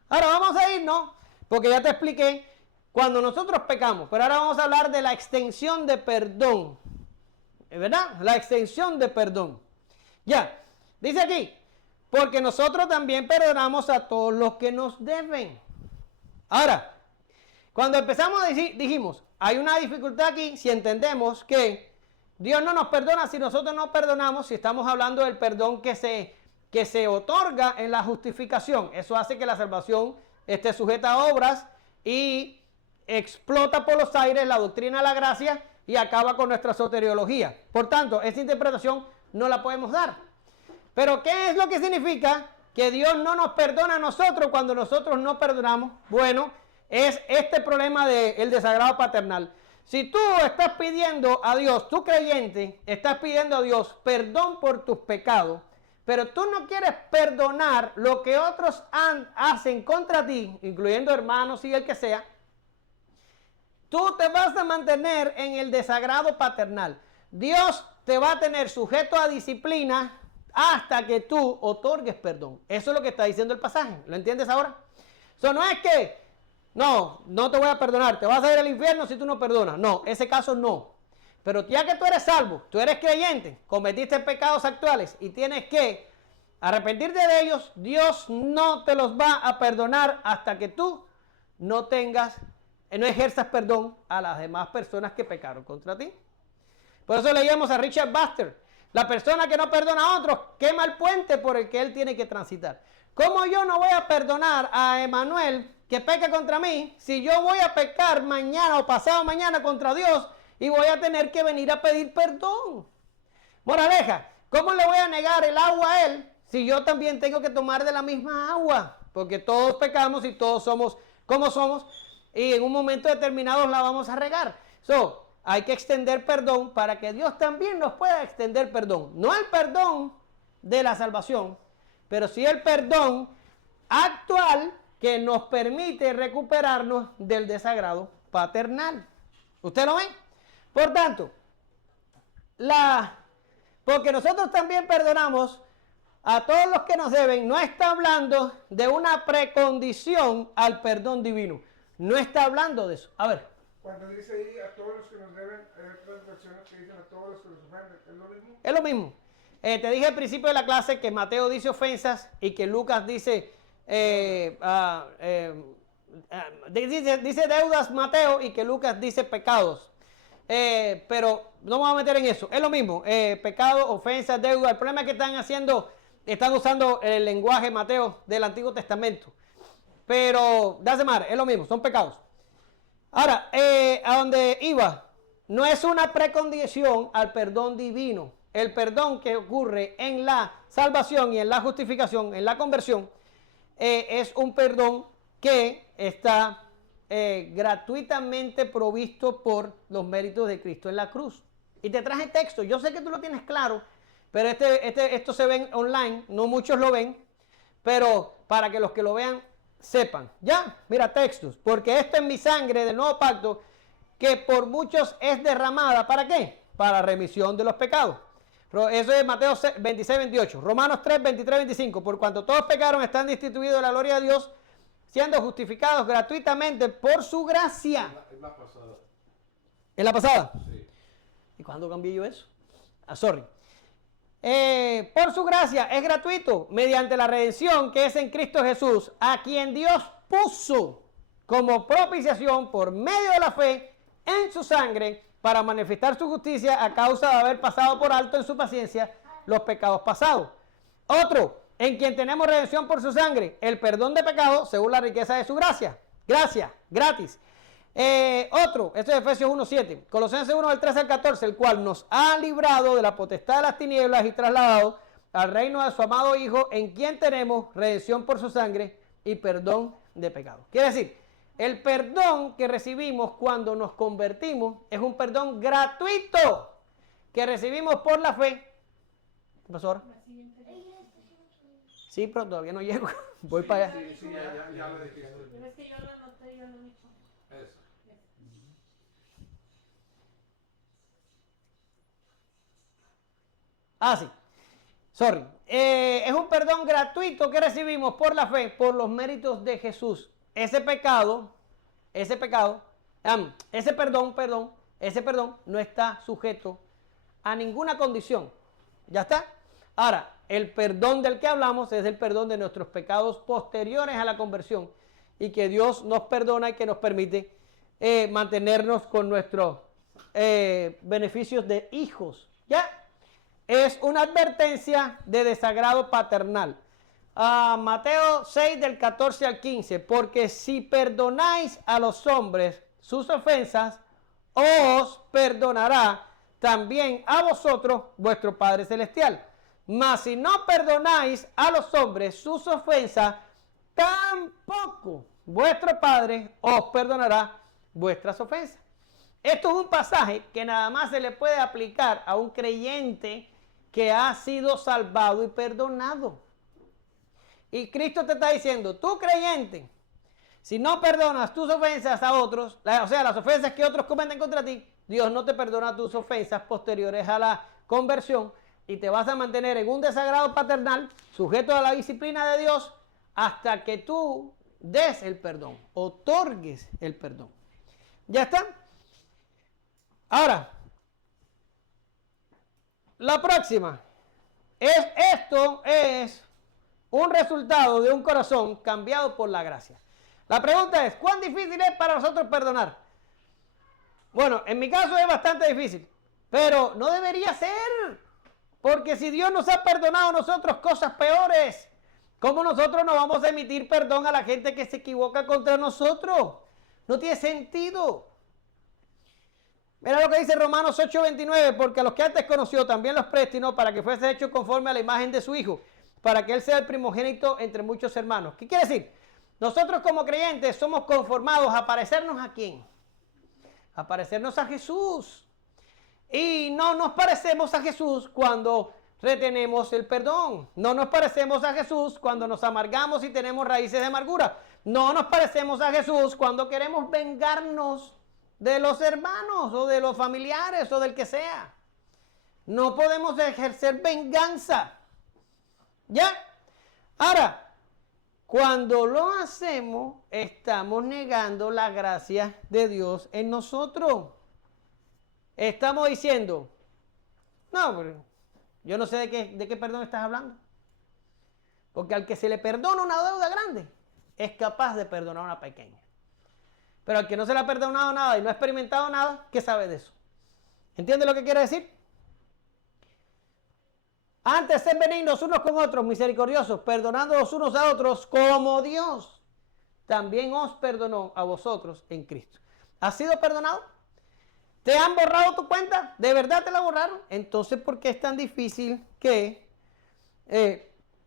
Ahora vamos a irnos, porque ya te expliqué cuando nosotros pecamos, pero ahora vamos a hablar de la extensión de perdón, ¿verdad? La extensión de perdón. Ya, dice aquí, porque nosotros también perdonamos a todos los que nos deben. Ahora, cuando empezamos dijimos, hay una dificultad aquí si entendemos que Dios no nos perdona si nosotros no perdonamos, si estamos hablando del perdón que se otorga en la justificación. Eso hace que la salvación esté sujeta a obras y explota por los aires la doctrina de la gracia y acaba con nuestra soteriología. Por tanto, esa interpretación no la podemos dar. Pero ¿qué es lo que significa que Dios no nos perdona a nosotros cuando nosotros no perdonamos? Bueno, es este problema del desagrado paternal. Si tú estás pidiendo a Dios, tú creyente, estás pidiendo a Dios perdón por tus pecados, pero tú no quieres perdonar lo que otros hacen contra ti, incluyendo hermanos y el que sea, tú te vas a mantener en el desagrado paternal. Dios te va a tener sujeto a disciplina hasta que tú otorgues perdón. Eso es lo que está diciendo el pasaje. ¿Lo entiendes ahora? Eso no es que, no te voy a perdonar, te vas a ir al infierno si tú no perdonas. No, ese caso no. Pero ya que tú eres salvo, tú eres creyente, cometiste pecados actuales y tienes que arrepentirte de ellos, Dios no te los va a perdonar hasta que tú no ejerzas perdón a las demás personas que pecaron contra ti. Por eso leíamos a Richard Baxter. La persona que no perdona a otros quema el puente por el que él tiene que transitar. ¿Cómo yo no voy a perdonar a Emanuel que peca contra mí si yo voy a pecar mañana o pasado mañana contra Dios y voy a tener que venir a pedir perdón? Moraleja, ¿cómo le voy a negar el agua a él si yo también tengo que tomar de la misma agua? Porque todos pecamos y todos somos como somos y en un momento determinado la vamos a regar. Hay que extender perdón para que Dios también nos pueda extender perdón. No el perdón de la salvación, pero sí el perdón actual que nos permite recuperarnos del desagrado paternal. ¿Usted lo ve? Por tanto, porque nosotros también perdonamos a todos los que nos deben, no está hablando de una precondición al perdón divino. No está hablando de eso. A ver. Cuando dice ahí a todos los que nos deben, hay otras versiones que dicen a todos los que nos ofenden, ¿es lo mismo? Es lo mismo. Te dije al principio de la clase que Mateo dice ofensas y que Lucas dice, dice deudas Mateo y que Lucas dice pecados. Pero no me voy a meter en eso. Es lo mismo, pecado, ofensas, deuda. El problema es que están usando el lenguaje Mateo del Antiguo Testamento. Pero, doesn't matter, es lo mismo, son pecados. Ahora, a donde iba, no es una precondición al perdón divino. El perdón que ocurre en la salvación y en la justificación, en la conversión, es un perdón que está gratuitamente provisto por los méritos de Cristo en la cruz. Y te traje texto, yo sé que tú lo tienes claro, pero esto se ve online, no muchos lo ven, pero para que los que lo vean sepan. Ya, mira textos, porque esto es mi sangre del nuevo pacto, que por muchos es derramada, ¿para qué? Para remisión de los pecados. Eso es Mateo 26, 28. Romanos 3, 23, 25. Por cuanto todos pecaron, están destituidos de la gloria de Dios, siendo justificados gratuitamente por su gracia. Es la pasada. ¿En la pasada? Sí. ¿Y cuándo cambié yo eso? Sorry. Por su gracia es gratuito, mediante la redención que es en Cristo Jesús, a quien Dios puso como propiciación por medio de la fe en su sangre, para manifestar su justicia a causa de haber pasado por alto en su paciencia los pecados pasados. Otro, en quien tenemos redención por su sangre, el perdón de pecados según la riqueza de su gracia. Gracia, gratis. Otro, esto es Efesios 1:7, Colosenses 1 del 13 al 14, el cual nos ha librado de la potestad de las tinieblas y trasladado al reino de su amado Hijo, en quien tenemos redención por su sangre y perdón de pecados. Quiere decir, el perdón que recibimos cuando nos convertimos es un perdón gratuito que recibimos por la fe. ¿Qué pasó ahora? Sí, pero todavía no llego. Voy para allá. Sí, ya lo dijiste. Pero es que yo lo anoté, yo lo he dicho. Eso. Sí. Sorry. Es un perdón gratuito que recibimos por la fe, por los méritos de Jesús. Ese perdón no está sujeto a ninguna condición. ¿Ya está? Ahora, el perdón del que hablamos es el perdón de nuestros pecados posteriores a la conversión y que Dios nos perdona y que nos permite mantenernos con nuestros beneficios de hijos. ¿Ya? Es una advertencia de desagrado paternal. Mateo 6 del 14 al 15, porque si perdonáis a los hombres sus ofensas, os perdonará también a vosotros vuestro Padre Celestial. Mas si no perdonáis a los hombres sus ofensas, tampoco vuestro Padre os perdonará vuestras ofensas. Esto es un pasaje que nada más se le puede aplicar a un creyente que ha sido salvado y perdonado. Y Cristo te está diciendo, tú creyente, si no perdonas tus ofensas a otros, o sea, las ofensas que otros cometen contra ti, Dios no te perdona tus ofensas posteriores a la conversión y te vas a mantener en un desagrado paternal, sujeto a la disciplina de Dios, hasta que tú des el perdón, otorgues el perdón. ¿Ya está? Ahora, la próxima. Esto es un resultado de un corazón cambiado por la gracia. La pregunta es, ¿cuán difícil es para nosotros perdonar? Bueno, en mi caso es bastante difícil, pero no debería ser, porque si Dios nos ha perdonado a nosotros cosas peores, ¿cómo nosotros no vamos a emitir perdón a la gente que se equivoca contra nosotros? No tiene sentido. Mira lo que dice Romanos 8:29, porque a los que antes conoció también los predestinó para que fuese hecho conforme a la imagen de su Hijo, para que Él sea el primogénito entre muchos hermanos. ¿Qué quiere decir? Nosotros como creyentes somos conformados a parecernos ¿a quién? A parecernos a Jesús. Y no nos parecemos a Jesús cuando retenemos el perdón. No nos parecemos a Jesús cuando nos amargamos y tenemos raíces de amargura. No nos parecemos a Jesús cuando queremos vengarnos de los hermanos o de los familiares o del que sea. No podemos ejercer venganza. ¿Ya? Ahora, cuando lo hacemos, estamos negando la gracia de Dios en nosotros. Estamos diciendo, no, Yo no sé de qué perdón estás hablando. Porque al que se le perdona una deuda grande, es capaz de perdonar una pequeña. Pero al que no se le ha perdonado nada y no ha experimentado nada, ¿qué sabe de eso? ¿Entiende lo que quiere decir? Antes sed benignos unos con otros, misericordiosos, perdonándoos unos a otros, como Dios también os perdonó a vosotros en Cristo. ¿Has sido perdonado? ¿Te han borrado tu cuenta? ¿De verdad te la borraron? Entonces, ¿por qué es tan difícil que,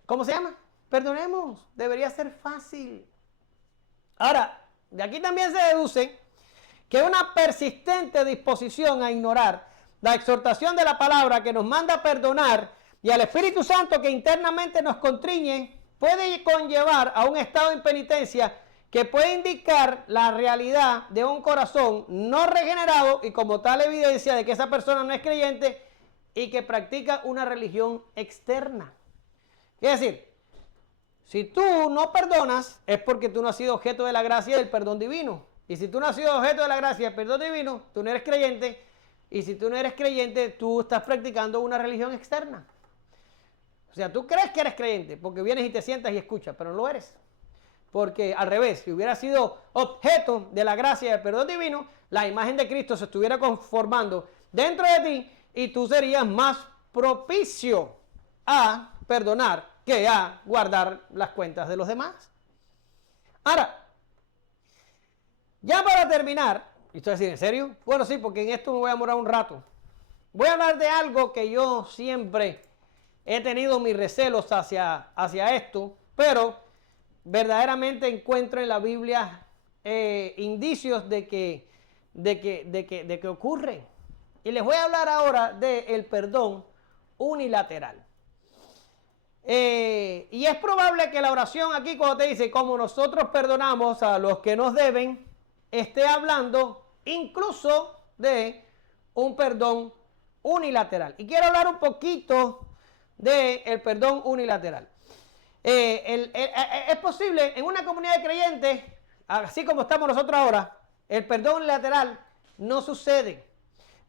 ¿cómo se llama? Perdonemos. Debería ser fácil. Ahora, de aquí también se deduce que una persistente disposición a ignorar la exhortación de la palabra que nos manda a perdonar y al Espíritu Santo que internamente nos contriñe puede conllevar a un estado de impenitencia que puede indicar la realidad de un corazón no regenerado y como tal evidencia de que esa persona no es creyente y que practica una religión externa. Es decir, si tú no perdonas es porque tú no has sido objeto de la gracia y del perdón divino. Y si tú no has sido objeto de la gracia y del perdón divino, tú no eres creyente. Y si tú no eres creyente, tú estás practicando una religión externa. O sea, tú crees que eres creyente porque vienes y te sientas y escuchas, pero no lo eres. Porque al revés, si hubiera sido objeto de la gracia y del perdón divino, la imagen de Cristo se estuviera conformando dentro de ti y tú serías más propicio a perdonar que a guardar las cuentas de los demás. Ahora, ya para terminar, y estoy diciendo, ¿en serio? Bueno, sí, porque en esto me voy a demorar un rato. Voy a hablar de algo que yo siempre he tenido mis recelos hacia esto, pero verdaderamente encuentro en la Biblia indicios de que ocurre. Y les voy a hablar ahora del perdón unilateral. Y es probable que la oración aquí cuando te dice como nosotros perdonamos a los que nos deben, esté hablando incluso de un perdón unilateral. Y quiero hablar un poquito del perdón unilateral. Es posible en una comunidad de creyentes, así como estamos nosotros ahora, el perdón unilateral no sucede.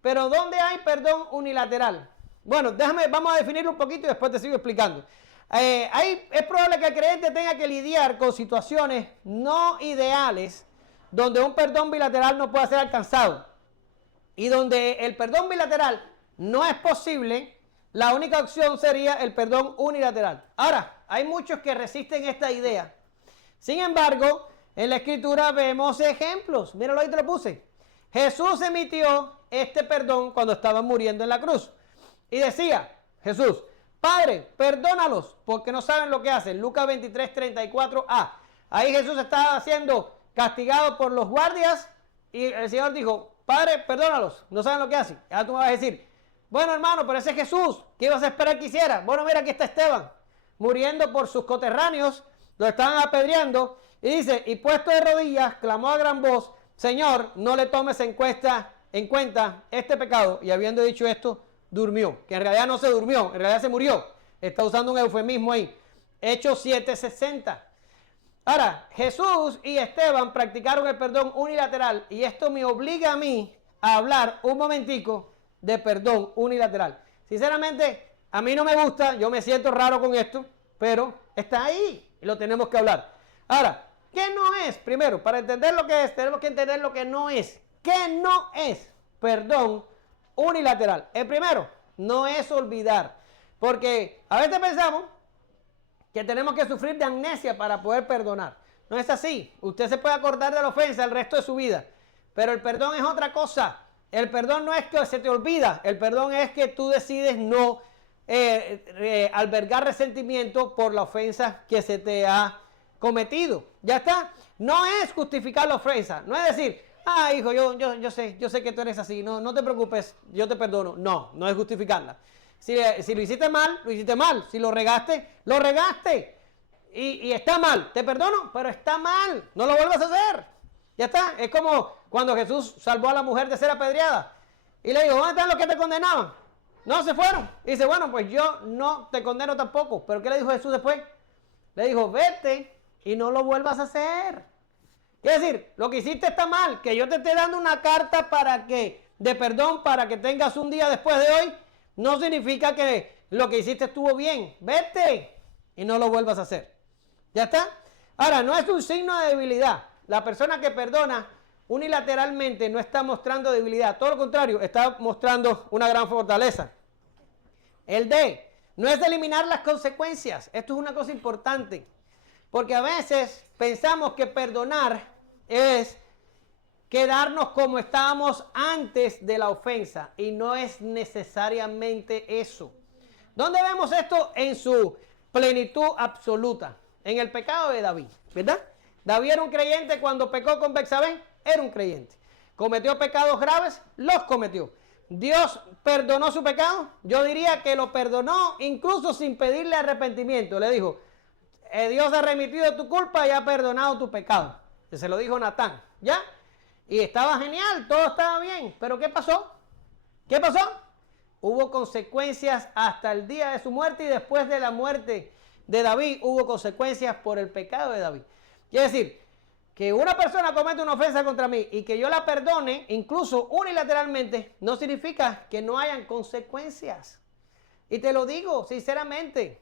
Pero ¿dónde hay perdón unilateral? Bueno, vamos a definirlo un poquito y después te sigo explicando. Es probable que el creyente tenga que lidiar con situaciones no ideales donde un perdón bilateral no pueda ser alcanzado. Y donde el perdón bilateral no es posible, la única opción sería el perdón unilateral. Ahora, hay muchos que resisten esta idea. Sin embargo, en la Escritura vemos ejemplos. Míralo, ahí te lo puse. Jesús emitió este perdón cuando estaba muriendo en la cruz. Y decía, Jesús, Padre, perdónalos porque no saben lo que hacen. Lucas 23:34a. Ahí Jesús estaba siendo castigado por los guardias y el Señor dijo, Padre, perdónalos, no saben lo que hacen. Ahora tú me vas a decir, bueno hermano, pero ese es Jesús, ¿qué ibas a esperar que hiciera? Bueno, mira, aquí está Esteban, muriendo por sus coterráneos, lo estaban apedreando, y dice, y puesto de rodillas, clamó a gran voz, Señor, no le tomes en cuenta este pecado, y habiendo dicho esto, durmió, que en realidad no se durmió, en realidad se murió, está usando un eufemismo ahí, Hechos 7:60. Ahora, Jesús y Esteban practicaron el perdón unilateral y esto me obliga a mí a hablar un momentico de perdón unilateral. Sinceramente, a mí no me gusta, yo me siento raro con esto, pero está ahí y lo tenemos que hablar. Ahora, ¿qué no es? Primero, para entender lo que es, tenemos que entender lo que no es. ¿Qué no es perdón unilateral? El primero, no es olvidar, porque a veces pensamos que tenemos que sufrir de amnesia para poder perdonar. No es así. Usted se puede acordar de la ofensa el resto de su vida. Pero el perdón es otra cosa. El perdón no es que se te olvida. El perdón es que tú decides no albergar resentimiento por la ofensa que se te ha cometido. ¿Ya está? No es justificar la ofensa. No es decir, hijo, yo sé que tú eres así. No te preocupes, yo te perdono. No es justificarla. Si lo hiciste mal, lo hiciste mal. Si lo regaste, lo regaste. Y está mal. Te perdono, pero está mal. No lo vuelvas a hacer. Ya está. Es como cuando Jesús salvó a la mujer de ser apedreada. Y le dijo, ¿dónde están los que te condenaban? No, se fueron. Y dice, bueno, pues yo no te condeno tampoco. ¿Pero qué le dijo Jesús después? Le dijo, vete y no lo vuelvas a hacer. Es decir, lo que hiciste está mal. Que yo te esté dando una carta de perdón para que tengas un día después de hoy. No significa que lo que hiciste estuvo bien, vete y no lo vuelvas a hacer. ¿Ya está? Ahora, no es un signo de debilidad. La persona que perdona unilateralmente no está mostrando debilidad, todo lo contrario, está mostrando una gran fortaleza. El D, no es eliminar las consecuencias. Esto es una cosa importante, porque a veces pensamos que perdonar es quedarnos como estábamos antes de la ofensa, y no es necesariamente eso. ¿Dónde vemos esto en su plenitud absoluta? En el pecado de David, ¿verdad? David era un creyente cuando pecó con Betsabé, era un creyente. Cometió pecados graves, los cometió. Dios perdonó su pecado. Yo diría que lo perdonó incluso sin pedirle arrepentimiento. Le dijo, Dios ha remitido tu culpa y ha perdonado tu pecado. Se lo dijo Natán, ¿ya? Y estaba genial, todo estaba bien. Pero ¿qué pasó? ¿Qué pasó? Hubo consecuencias hasta el día de su muerte, y después de la muerte de David hubo consecuencias por el pecado de David. Quiere decir, que una persona comete una ofensa contra mí y que yo la perdone, incluso unilateralmente, no significa que no hayan consecuencias. Y te lo digo sinceramente,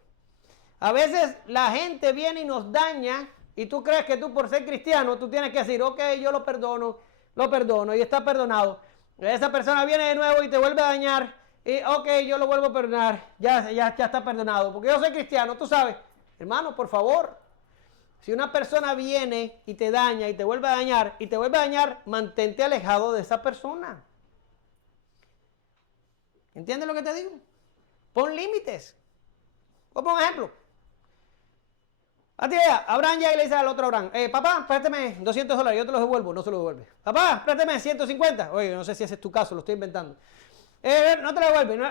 a veces la gente viene y nos daña, y tú crees que tú por ser cristiano, tú tienes que decir, ok, yo lo perdono y está perdonado. Esa persona viene de nuevo y te vuelve a dañar, y ok, yo lo vuelvo a perdonar, ya está perdonado, porque yo soy cristiano, tú sabes. Hermano, por favor, si una persona viene y te daña y te vuelve a dañar, mantente alejado de esa persona. ¿Entiendes lo que te digo? Pon límites. Voy a poner un ejemplo. A ti, Abraham ya le dice al otro Abraham, papá, préstame $200, yo te los devuelvo, no se los devuelve. Papá, préstame 150. Oye, no sé si ese es tu caso, lo estoy inventando. No te lo devuelve. No,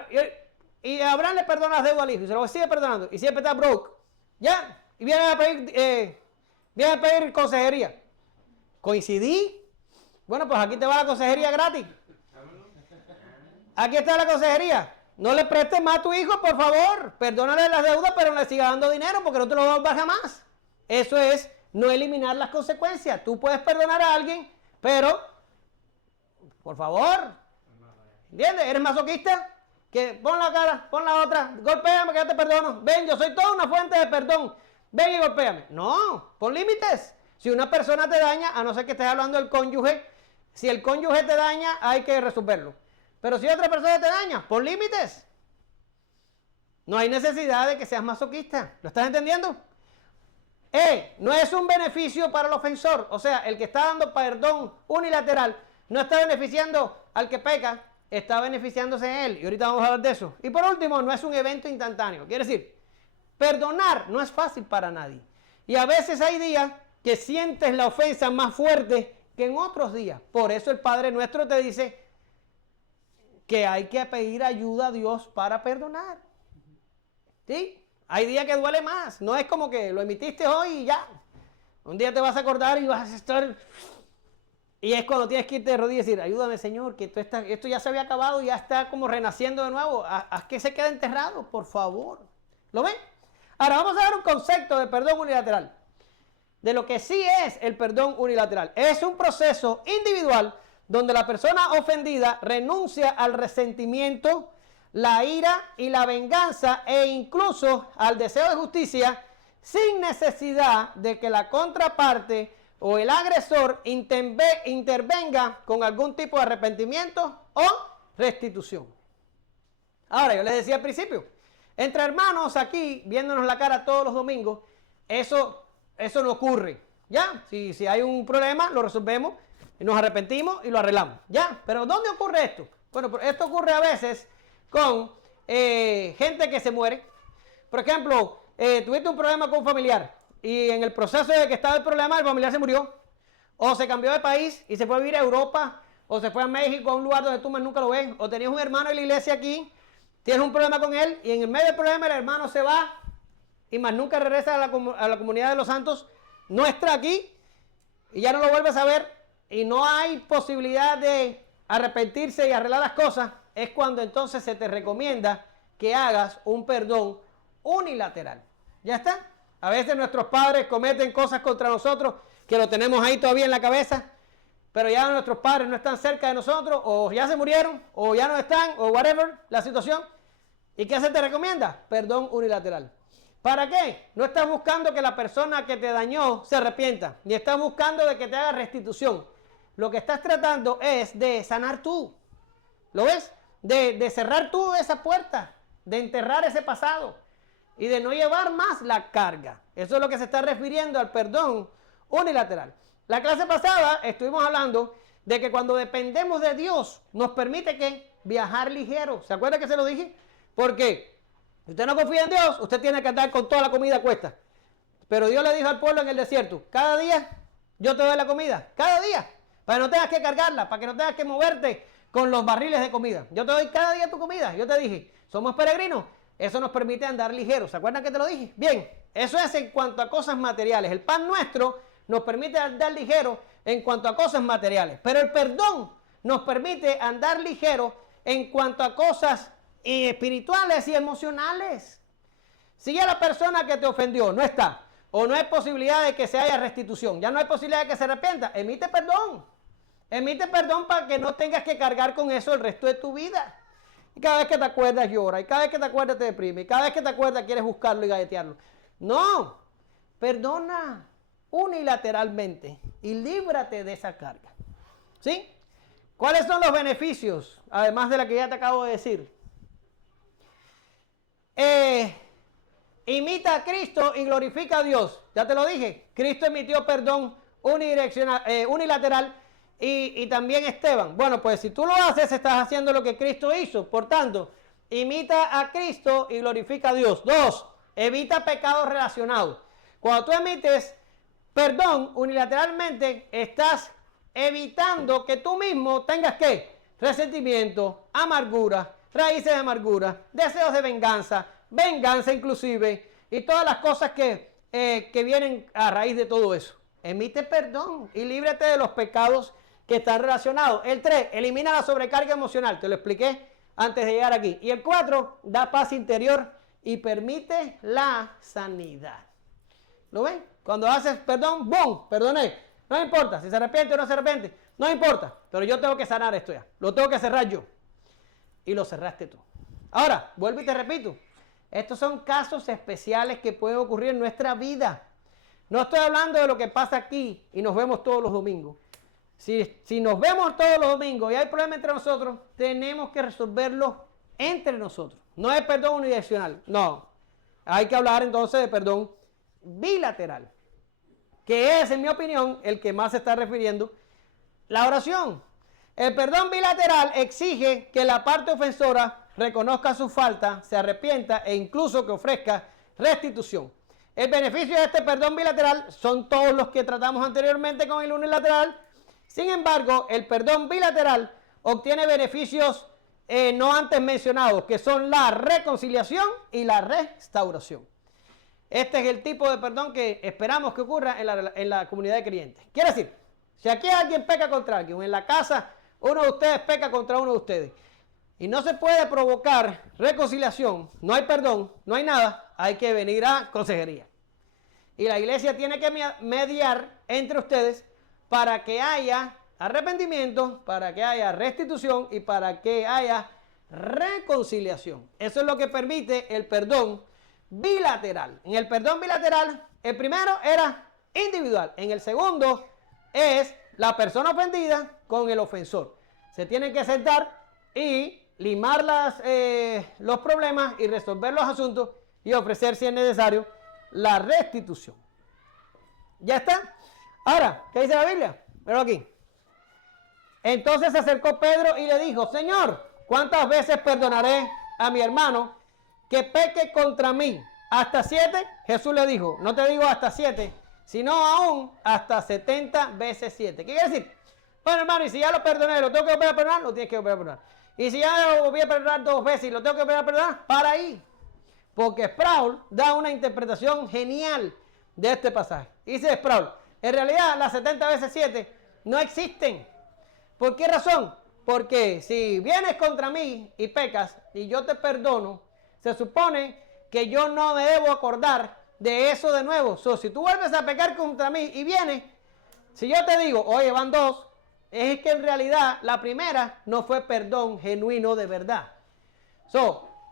y Abraham le perdona las deudas al hijo y se lo sigue perdonando. Y siempre está broke. ¿Ya? Y viene a pedir consejería. ¿Coincidí? Bueno, pues aquí te va la consejería gratis. Aquí está la consejería. No le prestes más a tu hijo, por favor. Perdónale las deudas, pero no le sigas dando dinero porque no te lo va a dar jamás. Eso es no eliminar las consecuencias. Tú puedes perdonar a alguien, pero, por favor, ¿entiendes? ¿Eres masoquista? Que pon la cara, pon la otra, golpéame que ya te perdono. Ven, yo soy toda una fuente de perdón. Ven y golpéame. No, pon límites. Si una persona te daña, a no ser que estés hablando del cónyuge, si el cónyuge te daña, hay que resolverlo. Pero si otra persona te daña, pon límites. No hay necesidad de que seas masoquista. ¿Lo estás entendiendo? No es un beneficio para el ofensor. O sea, el que está dando perdón unilateral no está beneficiando al que peca, está beneficiándose él. Y ahorita vamos a hablar de eso. Y por último, no es un evento instantáneo. Quiere decir, perdonar no es fácil para nadie. Y a veces hay días que sientes la ofensa más fuerte que en otros días. Por eso el Padre Nuestro te dice que hay que pedir ayuda a Dios para perdonar. ¿Sí? Hay días que duele más. No es como que lo emitiste hoy y ya. Un día te vas a acordar y vas a estar... Y es cuando tienes que irte de rodillas y decir, ayúdame, Señor, que esto ya se había acabado y ya está como renaciendo de nuevo. Haz que se quede enterrado, por favor. ¿Lo ven? Ahora vamos a ver un concepto de perdón unilateral. De lo que sí es el perdón unilateral. Es un proceso individual donde la persona ofendida renuncia al resentimiento, la ira y la venganza, e incluso al deseo de justicia, sin necesidad de que la contraparte o el agresor intervenga con algún tipo de arrepentimiento o restitución. Ahora, yo les decía al principio, entre hermanos aquí, viéndonos la cara todos los domingos, eso no ocurre. ¿Ya? Si hay un problema, lo resolvemos, y nos arrepentimos y lo arreglamos. ¿Ya? Pero ¿dónde ocurre esto? Bueno, esto ocurre a veces con gente que se muere. Por ejemplo, tuviste un problema con un familiar y en el proceso de que estaba el problema, el familiar se murió. O se cambió de país y se fue a vivir a Europa, o se fue a México, a un lugar donde tú más nunca lo ves. O tenías un hermano en la iglesia aquí, tienes un problema con él y en el medio del problema el hermano se va y más nunca regresa a la comunidad de los santos nuestra aquí y ya no lo vuelves a ver. Y no hay posibilidad de arrepentirse y arreglar las cosas, es cuando entonces se te recomienda que hagas un perdón unilateral. ¿Ya está? A veces nuestros padres cometen cosas contra nosotros que lo tenemos ahí todavía en la cabeza, pero ya nuestros padres no están cerca de nosotros, o ya se murieron, o ya no están, o whatever la situación. ¿Y qué se te recomienda? Perdón unilateral. ¿Para qué? No estás buscando que la persona que te dañó se arrepienta, ni estás buscando de que te haga restitución. Lo que estás tratando es de sanar tú. ¿Lo ves? De cerrar tú esa puerta, de enterrar ese pasado y de no llevar más la carga. Eso es lo que se está refiriendo al perdón unilateral. La clase pasada estuvimos hablando de que cuando dependemos de Dios nos permite ¿qué? Viajar ligero. ¿Se acuerda que se lo dije? Porque si usted no confía en Dios, usted tiene que andar con toda la comida a cuesta. Pero Dios le dijo al pueblo en el desierto, cada día yo te doy la comida, cada día, para que no tengas que cargarla, para que no tengas que moverte con los barriles de comida. Yo te doy cada día tu comida. Yo te dije, somos peregrinos, eso nos permite andar ligeros. ¿Se acuerdan que te lo dije? Bien, eso es en cuanto a cosas materiales. El pan nuestro nos permite andar ligero en cuanto a cosas materiales. Pero el perdón nos permite andar ligero en cuanto a cosas espirituales y emocionales. Si ya la persona que te ofendió no está, o no hay posibilidad de que se haya restitución, ya no hay posibilidad de que se arrepienta, emite perdón. Emite perdón para que no tengas que cargar con eso el resto de tu vida. Y cada vez que te acuerdas llora, y cada vez que te acuerdas te deprime, y cada vez que te acuerdas quieres buscarlo y galletearlo. No, perdona unilateralmente y líbrate de esa carga. ¿Sí? ¿Cuáles son los beneficios, además de la que ya te acabo de decir? Imita a Cristo y glorifica a Dios. Ya te lo dije, Cristo emitió perdón unilateral y también Esteban. Bueno, pues si tú lo haces, estás haciendo lo que Cristo hizo. Por tanto, imita a Cristo y glorifica a Dios. 2, evita pecados relacionados. Cuando tú emites perdón unilateralmente, estás evitando que tú mismo tengas ¿qué? Resentimiento, amargura, raíces de amargura, deseos de venganza, venganza inclusive, y todas las cosas que vienen a raíz de todo eso. Emite perdón y líbrate de los pecados que están relacionados. El 3, elimina la sobrecarga emocional. Te lo expliqué antes de llegar aquí. Y el 4, da paz interior y permite la sanidad. ¿Lo ven? Cuando haces perdón, ¡boom! Perdoné. No importa si se arrepiente o no se arrepiente. No importa. Pero yo tengo que sanar esto ya. Lo tengo que cerrar yo. Y lo cerraste tú. Ahora, vuelvo y te repito. Estos son casos especiales que pueden ocurrir en nuestra vida. No estoy hablando de lo que pasa aquí y nos vemos todos los domingos. Si nos vemos todos los domingos y hay problemas entre nosotros, tenemos que resolverlo entre nosotros. No es perdón unidireccional, no. Hay que hablar entonces de perdón bilateral, que es, en mi opinión, el que más se está refiriendo la oración. El perdón bilateral exige que la parte ofensora reconozca su falta, se arrepienta e incluso que ofrezca restitución. El beneficio de este perdón bilateral son todos los que tratamos anteriormente con el unilateral. Sin embargo, el perdón bilateral obtiene beneficios no antes mencionados, que son la reconciliación y la restauración. Este es el tipo de perdón que esperamos que ocurra en la comunidad de creyentes. Quiere decir, si aquí alguien peca contra alguien, o en la casa uno de ustedes peca contra uno de ustedes, y no se puede provocar reconciliación, no hay perdón, no hay nada, hay que venir a consejería. Y la iglesia tiene que mediar entre ustedes para que haya arrepentimiento, para que haya restitución y para que haya reconciliación. Eso es lo que permite el perdón bilateral. En el perdón bilateral, el primero era individual. En el segundo es la persona ofendida con el ofensor. Se tienen que sentar y limar los problemas y resolver los asuntos y ofrecer, si es necesario, la restitución. ¿Ya está? Ahora, ¿qué dice la Biblia? Pero aquí. Entonces se acercó Pedro y le dijo, Señor, ¿cuántas veces perdonaré a mi hermano que peque contra mí? ¿Hasta 7? Jesús le dijo, no te digo hasta 7, sino aún hasta 70 veces 7. ¿Qué quiere decir? Bueno, hermano, y si ya lo perdoné, ¿lo tengo que volver a perdonar? Lo tienes que volver a perdonar. Y si ya lo volví a perdonar 2 veces y lo tengo que volver a perdonar, para ahí. Porque Sproul da una interpretación genial de este pasaje. Dice Sproul, en realidad las 70 veces 7 no existen. ¿Por qué razón? Porque si vienes contra mí y pecas y yo te perdono, se supone que yo no me debo acordar de eso de nuevo. Si tú vuelves a pecar contra mí y vienes, si yo te digo, oye, van 2, es que en realidad la primera no fue perdón genuino de verdad.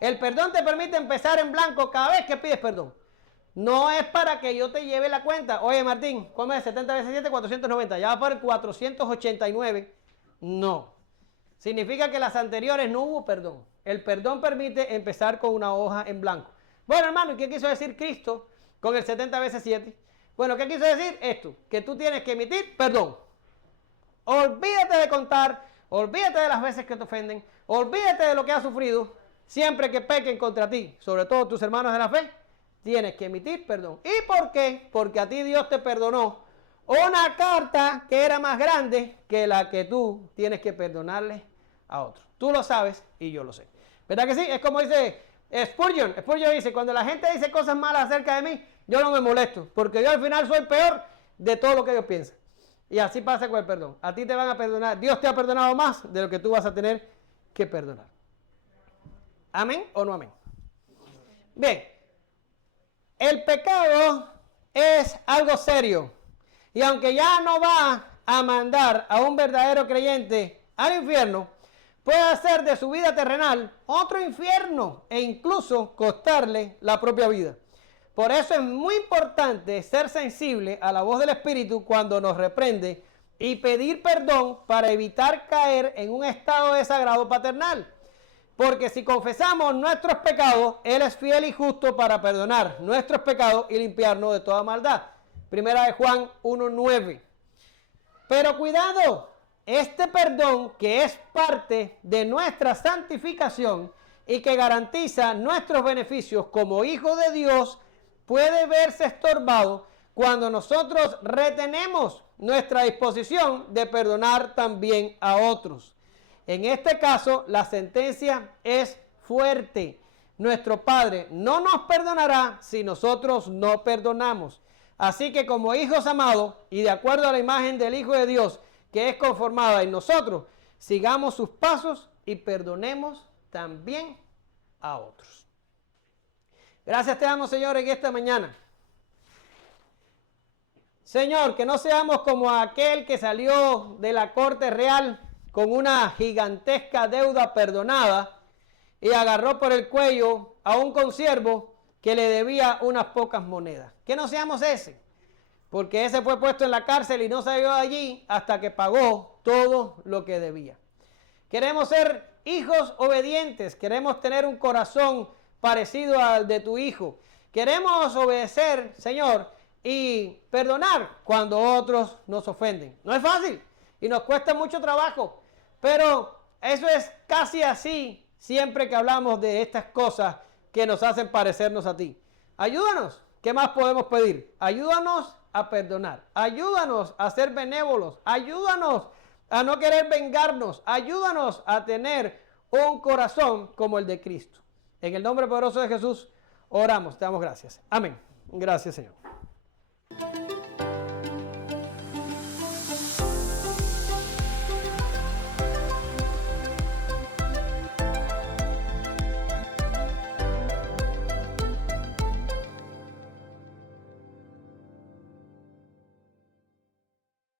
El perdón te permite empezar en blanco cada vez que pides perdón. No es para que yo te lleve la cuenta. Oye, Martín, ¿cómo es? 70 veces 7, 490. Ya va para el 489. No. Significa que las anteriores no hubo perdón. El perdón permite empezar con una hoja en blanco. Bueno, hermano, ¿y qué quiso decir Cristo con el 70 veces 7? Bueno, ¿qué quiso decir? Esto, que tú tienes que emitir perdón. Olvídate de contar, olvídate de las veces que te ofenden, olvídate de lo que has sufrido. Siempre que pequen contra ti, sobre todo tus hermanos de la fe, tienes que emitir perdón. ¿Y por qué? Porque a ti Dios te perdonó una carta que era más grande que la que tú tienes que perdonarle a otros. Tú lo sabes y yo lo sé. ¿Verdad que sí? Es como dice Spurgeon. Spurgeon dice, cuando la gente dice cosas malas acerca de mí, yo no me molesto, porque yo al final soy peor de todo lo que ellos piensan. Y así pasa con el perdón. A ti te van a perdonar. Dios te ha perdonado más de lo que tú vas a tener que perdonar. ¿Amén o no amén? Bien. El pecado es algo serio. Y aunque ya no va a mandar a un verdadero creyente al infierno, puede hacer de su vida terrenal otro infierno e incluso costarle la propia vida. Por eso es muy importante ser sensible a la voz del Espíritu cuando nos reprende y pedir perdón para evitar caer en un estado de desagrado paternal. Porque si confesamos nuestros pecados, Él es fiel y justo para perdonar nuestros pecados y limpiarnos de toda maldad. Primera de Juan 1:9. Pero cuidado, este perdón que es parte de nuestra santificación y que garantiza nuestros beneficios como hijos de Dios, puede verse estorbado cuando nosotros retenemos nuestra disposición de perdonar también a otros. En este caso, la sentencia es fuerte. Nuestro Padre no nos perdonará si nosotros no perdonamos. Así que como hijos amados y de acuerdo a la imagen del Hijo de Dios que es conformada en nosotros, sigamos sus pasos y perdonemos también a otros. Gracias te damos, Señor, en esta mañana. Señor, que no seamos como aquel que salió de la corte real con una gigantesca deuda perdonada y agarró por el cuello a un consiervo que le debía unas pocas monedas. Que no seamos ese, porque ese fue puesto en la cárcel y no salió de allí hasta que pagó todo lo que debía. Queremos ser hijos obedientes, queremos tener un corazón parecido al de tu hijo. Queremos obedecer, Señor, y perdonar cuando otros nos ofenden. No es fácil y nos cuesta mucho trabajo, pero eso es casi así siempre que hablamos de estas cosas que nos hacen parecernos a ti. Ayúdanos. ¿Qué más podemos pedir? Ayúdanos a perdonar. Ayúdanos a ser benévolos. Ayúdanos a no querer vengarnos. Ayúdanos a tener un corazón como el de Cristo. En el nombre poderoso de Jesús oramos. Te damos gracias. Amén. Gracias, Señor.